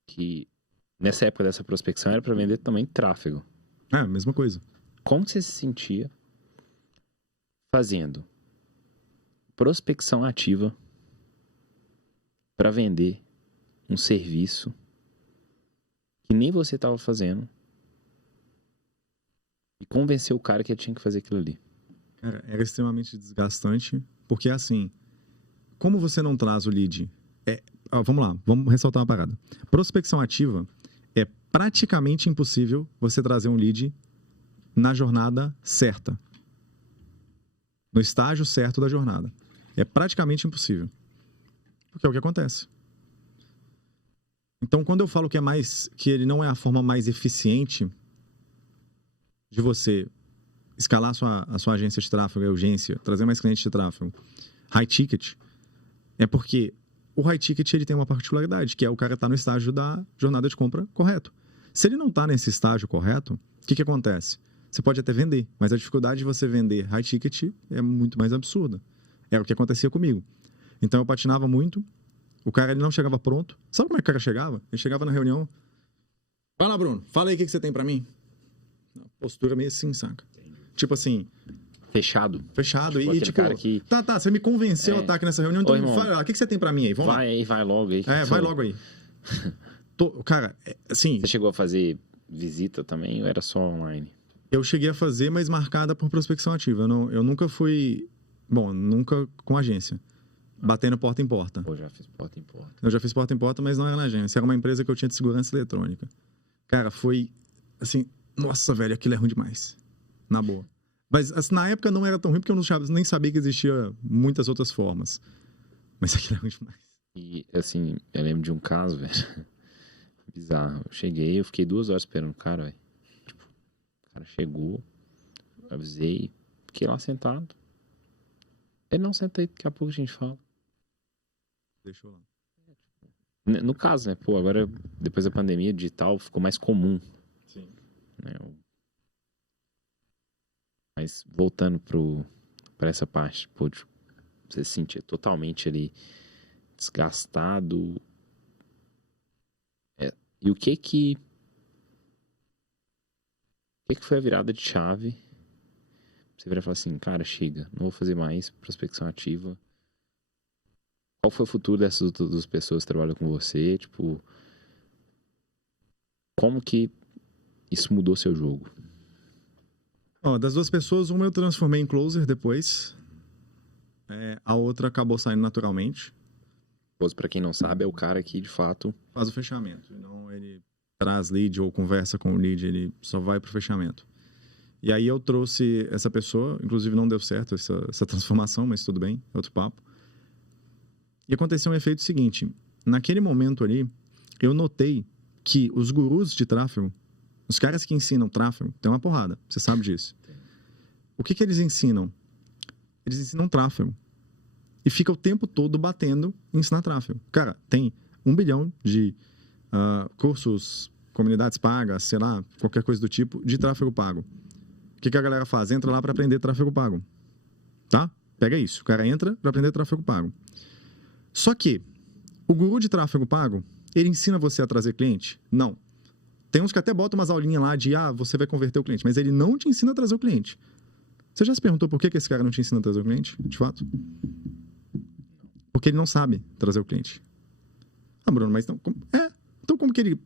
que nessa época dessa prospecção era para vender também tráfego? Mesma coisa. Como que você se sentia fazendo prospecção ativa para vender um serviço que nem você estava fazendo e convencer o cara que ele tinha que fazer aquilo ali? Cara, era extremamente desgastante, porque assim, como você não traz o lead... vamos lá, vamos ressaltar uma parada. Prospecção ativa é praticamente impossível você trazer um lead na jornada certa. No estágio certo da jornada. É praticamente impossível. Porque é o que acontece. Então, quando eu falo que ele não é a forma mais eficiente de você escalar a sua agência de tráfego, a urgência, trazer mais clientes de tráfego, high ticket, é porque o high ticket ele tem uma particularidade, que é o cara estar no estágio da jornada de compra correto. Se ele não está nesse estágio correto, o que acontece? Você pode até vender, mas a dificuldade de você vender high ticket é muito mais absurda. Era o que acontecia comigo. Então eu patinava muito, o cara ele não chegava pronto. Sabe como é que o cara chegava? Ele chegava na reunião, vai lá, Bruno, fala aí o que você tem pra mim. Postura meio assim, saca? Tipo assim... Fechado. Tipo, e tipo... Cara que... Tá, você me convenceu a estar aqui nessa reunião, então irmão, fala, o que você tem pra mim aí? Vamos vai lá. aí, vai logo aí. Vai logo aí. Cara, assim... Você chegou a fazer visita também ou era só online? Eu cheguei a fazer, mas marcada por prospecção ativa. Eu nunca fui... Bom, nunca com agência. Batendo porta em porta. Eu já fiz porta em porta. Eu já fiz porta em porta, mas não era na agência. Era uma empresa que eu tinha de segurança eletrônica. Cara, foi assim... Nossa, velho, aquilo é ruim demais. Na boa. Mas assim, na época não era tão ruim, porque eu nem sabia que existia muitas outras formas. Mas aquilo é ruim demais. E, assim, eu lembro de um caso, velho. Bizarro. Eu cheguei, eu fiquei 2 horas esperando o cara, velho. Tipo, o cara chegou, avisei, fiquei lá sentado. Ele não senta aí, daqui a pouco a gente fala. Deixou lá. No caso, né? Pô, agora, depois da pandemia, digital ficou mais comum. Sim. Né? Mas voltando pra essa parte, pô, você se sentia totalmente ali desgastado. E o que foi a virada de chave? Você virar e falar assim, cara, chega, não vou fazer mais prospecção ativa. Qual foi o futuro dessas outras pessoas que trabalham com você? Tipo, como que isso mudou seu jogo? Das 2 pessoas, uma eu transformei em closer depois. A outra acabou saindo naturalmente. Para quem não sabe, é o cara que, de fato... Faz o fechamento. Não ele traz lead ou conversa com o lead, ele só vai pro fechamento. E aí eu trouxe essa pessoa, inclusive não deu certo essa transformação, mas tudo bem, outro papo. E aconteceu um efeito seguinte, naquele momento ali, eu notei que os gurus de tráfego, os caras que ensinam tráfego, tem uma porrada, você sabe disso. O que eles ensinam? Eles ensinam tráfego. E fica o tempo todo batendo em ensinar tráfego. Cara, tem 1 bilhão de cursos, comunidades pagas, sei lá, qualquer coisa do tipo, de tráfego pago. O que a galera faz? Entra lá para aprender tráfego pago. Tá? Pega isso. O cara entra para aprender tráfego pago. Só que o guru de tráfego pago, ele ensina você a trazer cliente? Não. Tem uns que até botam umas aulinhas lá de, você vai converter o cliente, mas ele não te ensina a trazer o cliente. Você já se perguntou por que esse cara não te ensina a trazer o cliente, de fato? Porque ele não sabe trazer o cliente. Bruno, mas não... Então como que ele...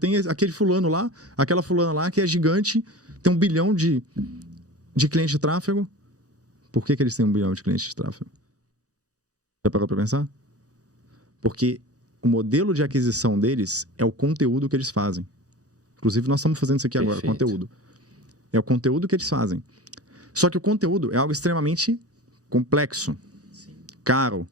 tem aquele fulano lá, aquela fulana lá que é gigante, tem 1 bilhão de clientes de tráfego. Por que eles têm 1 bilhão de clientes de tráfego? Já parou para pensar? Porque o modelo de aquisição deles é o conteúdo que eles fazem. Inclusive, nós estamos fazendo isso aqui agora, conteúdo. É o conteúdo que eles fazem. Só que o conteúdo é algo extremamente complexo, caro.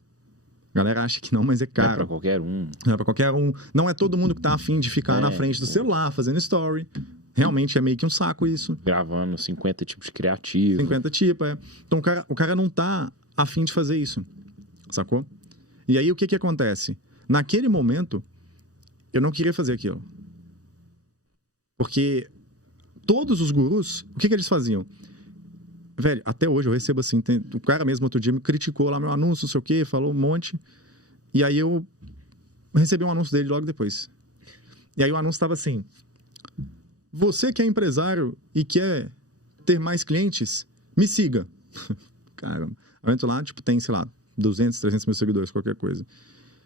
A galera acha que não, mas é caro. Não é para qualquer um. Não é para qualquer um. Não é todo mundo que tá afim de ficar na frente do celular, fazendo story. Realmente é meio que um saco isso. Gravando 50 tipos de criativo. 50 tipos, Então o cara não tá afim de fazer isso. Sacou? E aí o que acontece? Naquele momento, eu não queria fazer aquilo. Porque todos os gurus, o que eles faziam? Velho, até hoje eu recebo assim, o cara mesmo outro dia me criticou lá meu anúncio, não sei o quê, falou um monte. E aí eu recebi um anúncio dele logo depois. E aí o anúncio estava assim: você que é empresário e quer ter mais clientes, me siga. Cara, eu entro lá, tem, sei lá, 200, 300 mil seguidores, qualquer coisa.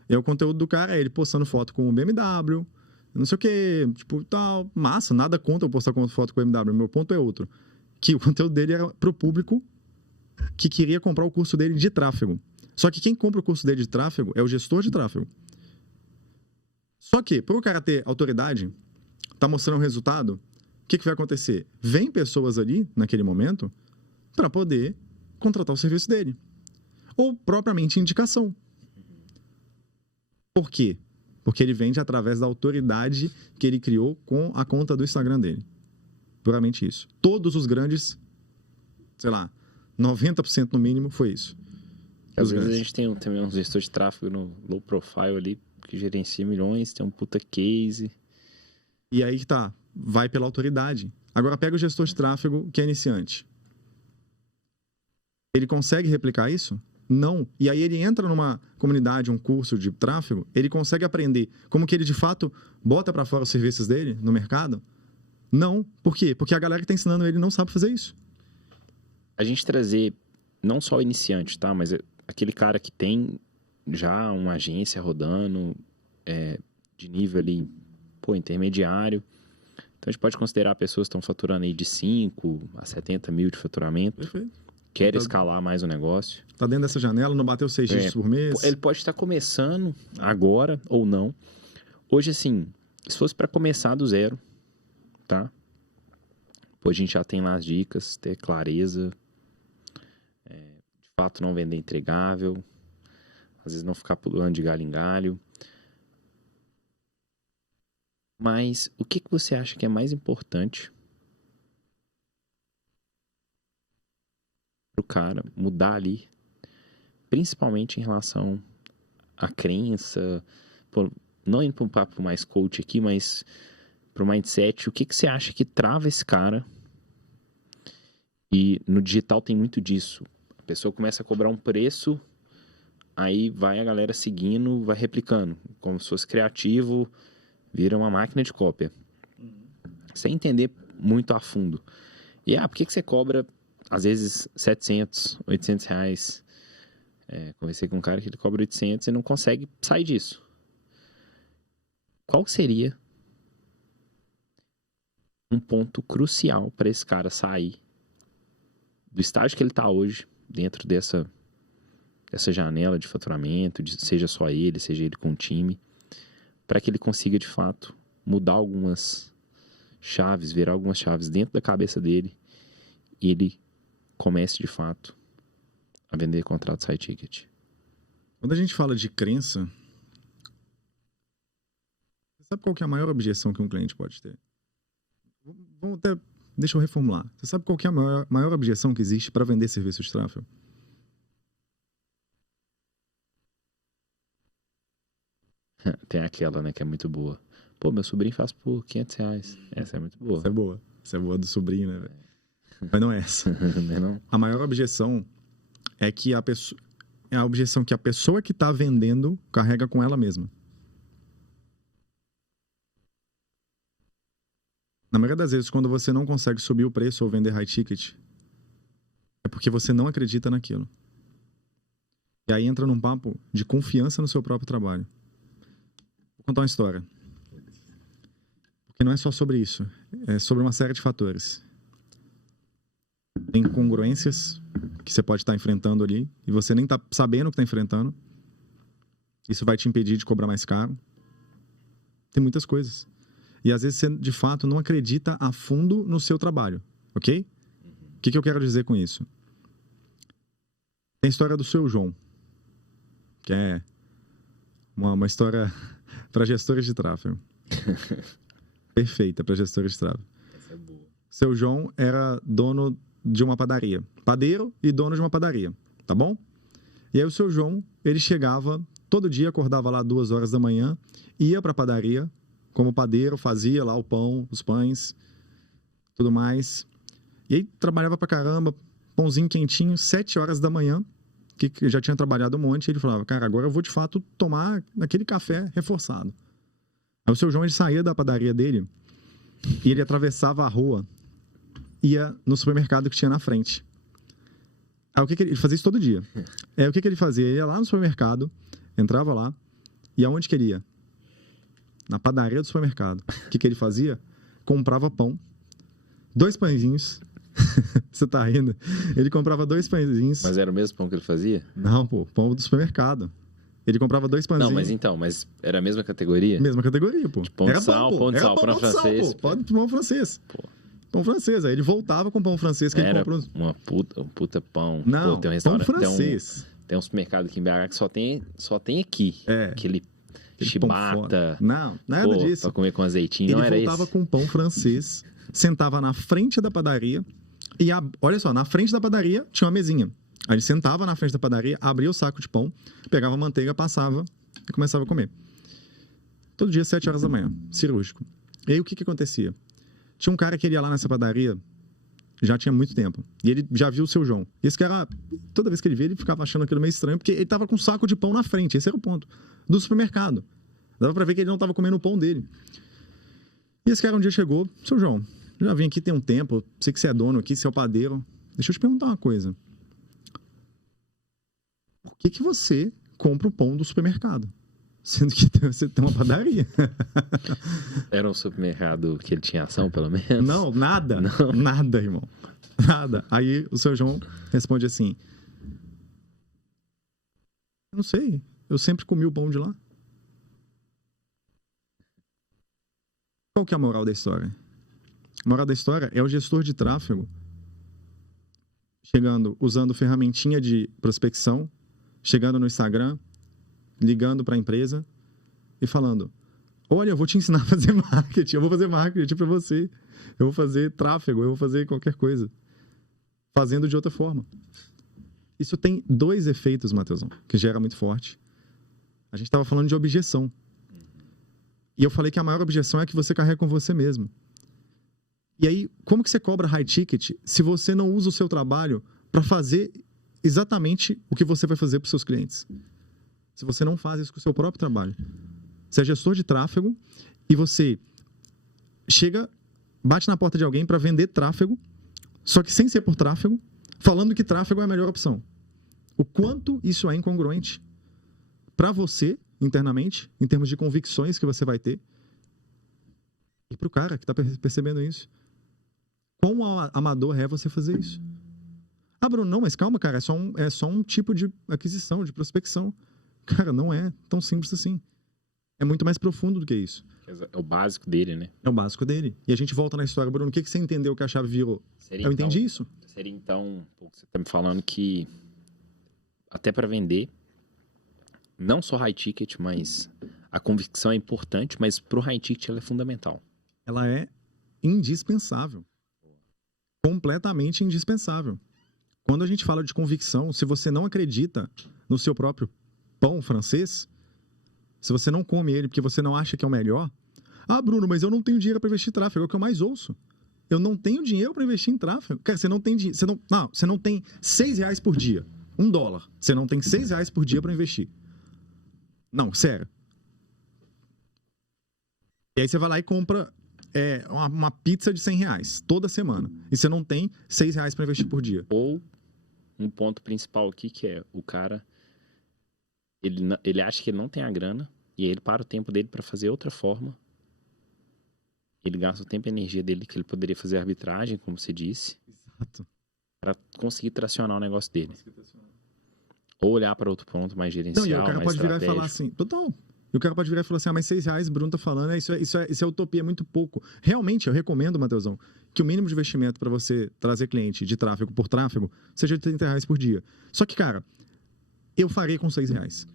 E aí o conteúdo do cara é ele postando foto com o BMW, não sei o quê, tal, massa, nada contra eu postar foto com o BMW, meu ponto é outro. Que o conteúdo dele era pro público que queria comprar o curso dele de tráfego. Só que quem compra o curso dele de tráfego é o gestor de tráfego. Só que, para o cara ter autoridade, tá mostrando um resultado, o que vai acontecer? Vem pessoas ali, naquele momento, para poder contratar o serviço dele. Ou, propriamente, indicação. Por quê? Porque ele vende através da autoridade que ele criou com a conta do Instagram dele. Puramente isso. Todos os grandes, sei lá, 90% no mínimo foi isso. Às vezes a gente tem também um gestor de tráfego no low profile ali, que gerencia milhões, tem um puta case. E aí que tá, vai pela autoridade. Agora pega o gestor de tráfego que é iniciante. Ele consegue replicar isso? Não. E aí ele entra numa comunidade, um curso de tráfego, ele consegue aprender como que ele de fato bota para fora os serviços dele no mercado? Não. Por quê? Porque a galera que está ensinando ele não sabe fazer isso. A gente trazer não só o iniciante, tá? Mas aquele cara que tem já uma agência rodando, de nível ali, intermediário. Então a gente pode considerar pessoas que estão faturando aí de 5 a 70 mil de faturamento. Perfeito. Quer escalar mais o negócio. Tá dentro dessa janela, não bateu 6 dígitos por mês. Ele pode estar começando agora ou não. Hoje, assim, se fosse para começar do zero, tá? Pô, a gente já tem lá as dicas, ter clareza, de fato não vender entregável, às vezes não ficar pulando de galho em galho. Mas o que você acha que é mais importante pro cara mudar ali, principalmente em relação à crença, não indo para um papo mais coach aqui, mas pro mindset, o que você acha que trava esse cara? E no digital tem muito disso. A pessoa começa a cobrar um preço, aí vai a galera seguindo, vai replicando. Como se fosse criativo, vira uma máquina de cópia. Sem entender muito a fundo. E, por que você cobra, às vezes, 700, 800 reais? Conversei com um cara que ele cobra 800 e não consegue sair disso. Qual seria um ponto crucial para esse cara sair do estágio que ele está hoje, dentro essa janela de faturamento, seja só ele, seja ele com o time, para que ele consiga, de fato, mudar algumas chaves, virar algumas chaves dentro da cabeça dele e ele comece, de fato, a vender contratos high ticket. Quando a gente fala de crença, você sabe qual que é a maior objeção que um cliente pode ter? Deixa eu reformular. Você sabe qual que é a maior objeção que existe para vender serviços de tráfego? Tem aquela, né, que é muito boa. Pô, meu sobrinho faz por R$500. Essa é muito boa. Essa é boa. Essa é boa do sobrinho, né, velho? Mas não é essa. Não é não? A maior objeção é que é a objeção que a pessoa que está vendendo carrega com ela mesma. Na maioria das vezes, quando você não consegue subir o preço ou vender high ticket, é porque você não acredita naquilo. E aí entra num papo de confiança no seu próprio trabalho. Vou contar uma história. Porque não é só sobre isso. É sobre uma série de fatores. Tem incongruências que você pode estar enfrentando ali e você nem está sabendo o que está enfrentando. Isso vai te impedir de cobrar mais caro. Tem muitas coisas. E às vezes você, de fato, não acredita a fundo no seu trabalho. Ok? O que eu quero dizer com isso? Tem a história do Seu João, que é uma história para gestores de tráfego. Perfeita para gestores de tráfego. Essa é boa. Seu João era dono de uma padaria. Padeiro e dono de uma padaria. Tá bom? E aí o Seu João, ele chegava, todo dia acordava lá 2 horas da manhã, ia para a padaria, como padeiro, fazia lá o pão, os pães, tudo mais. E aí trabalhava pra caramba, pãozinho quentinho, 7 horas da manhã, que já tinha trabalhado um monte, e ele falava, cara, agora eu vou de fato tomar aquele café reforçado. Aí o Seu João, ele saía da padaria dele e ele atravessava a rua, ia no supermercado que tinha na frente. Aí o que ele fazia isso todo dia. Aí o que ele fazia? Ele ia lá no supermercado, entrava lá, e aonde que ele ia? Na padaria do supermercado. O que ele fazia? Comprava pão, 2 pãezinhos. Você tá rindo? Ele comprava 2 pãezinhos. Mas era o mesmo pão que ele fazia? Não, pô, pão do supermercado. Ele comprava 2 pãezinhos. Não, mas era a mesma categoria? Mesma categoria, pô. De pão de sal, pão de sal, pão francês. Pão francês. Pô. Pão francês. Aí ele voltava com pão francês que ele comprou. Um puta pão. Não, pô, tem um restaurante, pão francês. Tem um supermercado aqui em BH que só tem aqui. É. Aquele chibata. Não, nada disso. Pra comer com azeitinho, não era ele isso. voltava com pão francês, sentava na frente da padaria e, olha só, na frente da padaria tinha uma mesinha. Aí ele sentava na frente da padaria, abria o saco de pão, pegava a manteiga, passava e começava a comer. Todo dia, 7 horas da manhã, cirúrgico. E aí o que acontecia? Tinha um cara que ia lá nessa padaria, já tinha muito tempo, e ele já viu o Seu João. E esse cara, toda vez que ele via, ele ficava achando aquilo meio estranho, porque ele tava com um saco de pão na frente, esse era o ponto, do supermercado. Dava pra ver que ele não tava comendo o pão dele. E esse cara um dia chegou, Seu João, já vim aqui tem um tempo, sei que você é dono aqui, você é o padeiro, deixa eu te perguntar uma coisa. Por que você compra o pão do supermercado? Sendo que você tem uma padaria. Era um supermercado que ele tinha ação, pelo menos? Não, nada. Não. Nada, irmão. Nada. Aí o Seu João responde assim, não sei, eu sempre comi o pão de lá. Qual que é a moral da história? A moral da história é o gestor de tráfego chegando, usando ferramentinha de prospecção, chegando no Instagram, ligando para a empresa e falando, olha, eu vou te ensinar a fazer marketing, eu vou fazer marketing para você, eu vou fazer tráfego, eu vou fazer qualquer coisa. Fazendo de outra forma. Isso tem 2 efeitos, Matheusão, que gera muito forte. A gente estava falando de objeção. E eu falei que a maior objeção é que você carrega com você mesmo. E aí, como que você cobra high ticket se você não usa o seu trabalho para fazer exatamente o que você vai fazer para os seus clientes? Se você não faz isso com o seu próprio trabalho. Você é gestor de tráfego e você chega, bate na porta de alguém para vender tráfego, só que sem ser por tráfego, falando que tráfego é a melhor opção. O quanto isso é incongruente para você, internamente, em termos de convicções que você vai ter, e para o cara que está percebendo isso. Quão amador é você fazer isso? Ah, Bruno, não, mas calma, cara, é só um tipo de aquisição, de prospecção. Cara, não é tão simples assim. É muito mais profundo do que isso. É o básico dele, né? É o básico dele. E a gente volta na história, Bruno, o que você entendeu que a chave virou? Eu entendi isso. Seria então, você tá me falando que até para vender, não só high ticket, mas a convicção é importante, mas pro high ticket ela é fundamental. Ela é indispensável. Completamente indispensável. Quando a gente fala de convicção, se você não acredita no seu próprio pão francês, se você não come ele porque você não acha que é o melhor, ah, Bruno, mas eu não tenho dinheiro para investir em tráfego, é o que eu mais ouço. Eu não tenho dinheiro para investir em tráfego. Cara, você não tem dinheiro, você não tem R$6 por dia, $1. Você não tem R$6 por dia para investir. Não, sério. E aí você vai lá e compra uma pizza de R$100 toda semana. E você não tem R$6 para investir por dia. Ou um ponto principal aqui que é o cara, ele acha que ele não tem a grana e aí ele para o tempo dele para fazer outra forma. Ele gasta o tempo e a energia dele que ele poderia fazer arbitragem, como você disse. Exato. Para conseguir tracionar o negócio dele. Ou olhar para outro ponto mais gerencial, não, e o cara mais pode virar e falar assim, total. E o cara pode virar e falar assim, mas R$6, Bruno tá falando, isso é utopia, é muito pouco. Realmente, eu recomendo, Matheusão, que o mínimo de investimento para você trazer cliente de tráfego por tráfego seja de R$30 por dia. Só que, cara, eu farei com R$6.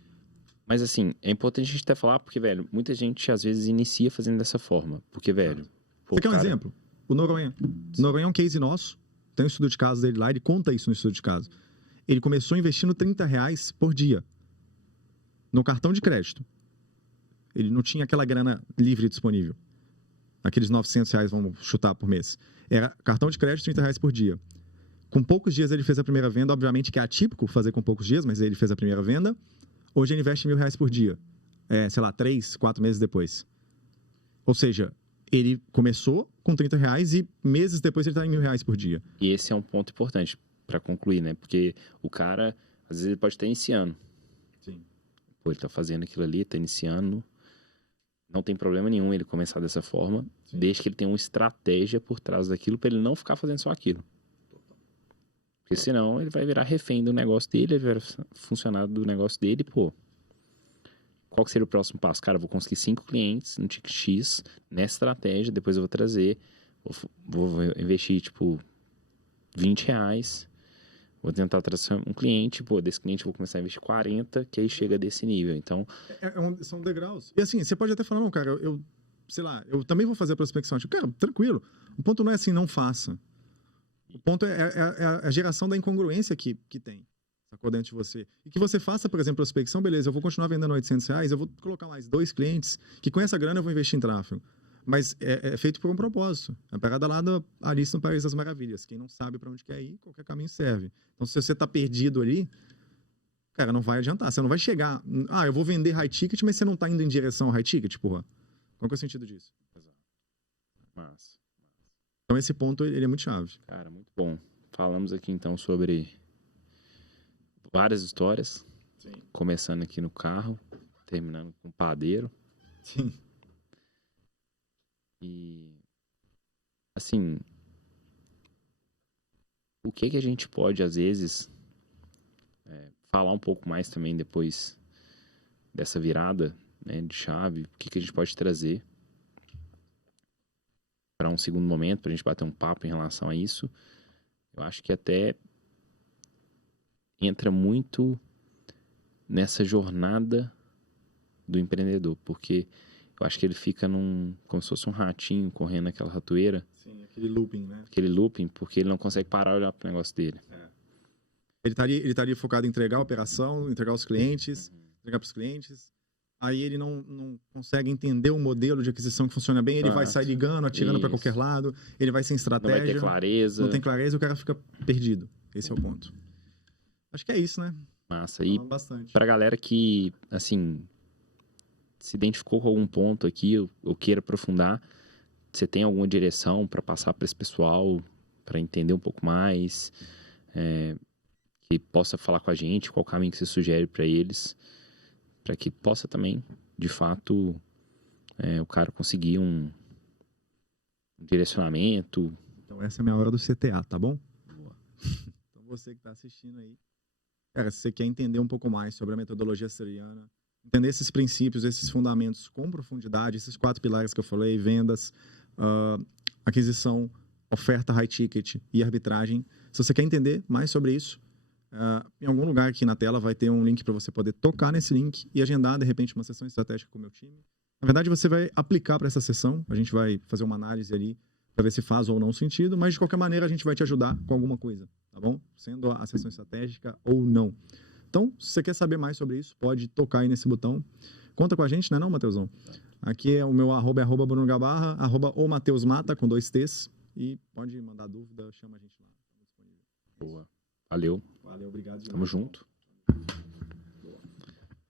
Mas assim, é importante a gente até falar, porque, velho, muita gente às vezes inicia fazendo dessa forma. Porque, velho... Você quer um exemplo? O Noronha. O Noronha é um case nosso, tem um estudo de caso dele lá, ele conta isso no estudo de caso. Ele começou investindo R$30 por dia no cartão de crédito. Ele não tinha aquela grana livre disponível. Aqueles R$900, vamos chutar, por mês. Era cartão de crédito, R$30 por dia. Com poucos dias ele fez a primeira venda, obviamente que é atípico fazer com poucos dias, mas ele fez a primeira venda. Hoje ele investe R$1.000 por dia. Sei lá, 3, 4 meses depois. Ou seja, ele começou com R$30 e meses depois ele está em R$1.000 por dia. E esse é um ponto importante para concluir, né? Porque o cara, às vezes ele pode estar iniciando. Sim. Pô, ele tá fazendo aquilo ali, tá iniciando. Não tem problema nenhum ele começar dessa forma, sim, desde que ele tenha uma estratégia por trás daquilo para ele não ficar fazendo só aquilo. Porque senão ele vai virar refém do negócio dele, ele vai virar funcionário do negócio dele, pô. Qual que seria o próximo passo? Cara, eu vou conseguir 5 clientes no ticket X, nessa estratégia, depois eu vou trazer, vou investir, tipo, R$20, vou tentar trazer um cliente, pô, desse cliente eu vou começar a investir 40, que aí chega desse nível, então... São degraus. E assim, você pode até falar, não, cara, sei lá, eu também vou fazer a prospecção. Tipo, cara, tranquilo. O ponto não é assim, não faça. O ponto é a geração da incongruência que tem, sacou, dentro de você. E que você faça, por exemplo, prospecção, beleza, eu vou continuar vendendo R$800, eu vou colocar mais 2 clientes, que com essa grana eu vou investir em tráfego. Mas é feito por um propósito. A parada lá da Alice no País das Maravilhas. Quem não sabe para onde quer ir, qualquer caminho serve. Então, se você tá perdido ali, cara, não vai adiantar. Você não vai chegar... Ah, eu vou vender high ticket, mas você não tá indo em direção ao high ticket, porra. Qual que é o sentido disso? Exato. Massa. Então, esse ponto, ele é muito chave. Cara, muito bom. Falamos aqui, então, sobre várias histórias. Sim. Começando aqui no carro, terminando com o padeiro. Sim. E, assim, o que a gente pode, às vezes, falar um pouco mais também depois dessa virada, né, de chave, o que a gente pode trazer para um segundo momento, para a gente bater um papo em relação a isso. Eu acho que até entra muito nessa jornada do empreendedor, porque eu acho que ele fica como se fosse um ratinho correndo naquela ratoeira. Sim, aquele looping, né? Aquele looping, porque ele não consegue parar e olhar pro negócio dele. Ele estaria focado em entregar a operação, entregar os clientes, entregar para os clientes. Aí ele não consegue entender o modelo de aquisição que funciona bem, ele vai sair ligando, atirando para qualquer lado, ele vai sem estratégia. Não vai ter clareza. Não tem clareza, o cara fica perdido. Esse é o ponto. Acho que é isso, né? Massa. E pra galera que, assim, se identificou com algum ponto aqui, ou queira aprofundar, você tem alguma direção para passar para esse pessoal, para entender um pouco mais, que possa falar com a gente, qual caminho que você sugere para eles, para que possa também, de fato, o cara conseguir um direcionamento. Então essa é a minha hora do CTA, tá bom? Boa. você que está assistindo aí, cara, se você quer entender um pouco mais sobre a metodologia seriana, entender esses princípios, esses fundamentos com profundidade, esses 4 pilares que eu falei, vendas, aquisição, oferta high ticket e arbitragem. Se você quer entender mais sobre isso, em algum lugar aqui na tela vai ter um link para você poder tocar nesse link e agendar, de repente, uma sessão estratégica com o meu time. Na verdade, você vai aplicar para essa sessão, a gente vai fazer uma análise ali para ver se faz ou não sentido, mas de qualquer maneira a gente vai te ajudar com alguma coisa, tá bom? Sendo a sessão estratégica ou não. Então, se você quer saber mais sobre isso, pode tocar aí nesse botão. Conta com a gente, não, Matheusão? Aqui é o meu arroba, Bruno Gabarra, @o Matheus Mata, com 2 T's. E pode mandar dúvida, chama a gente lá. Boa. Valeu. Valeu, obrigado. Tamo junto.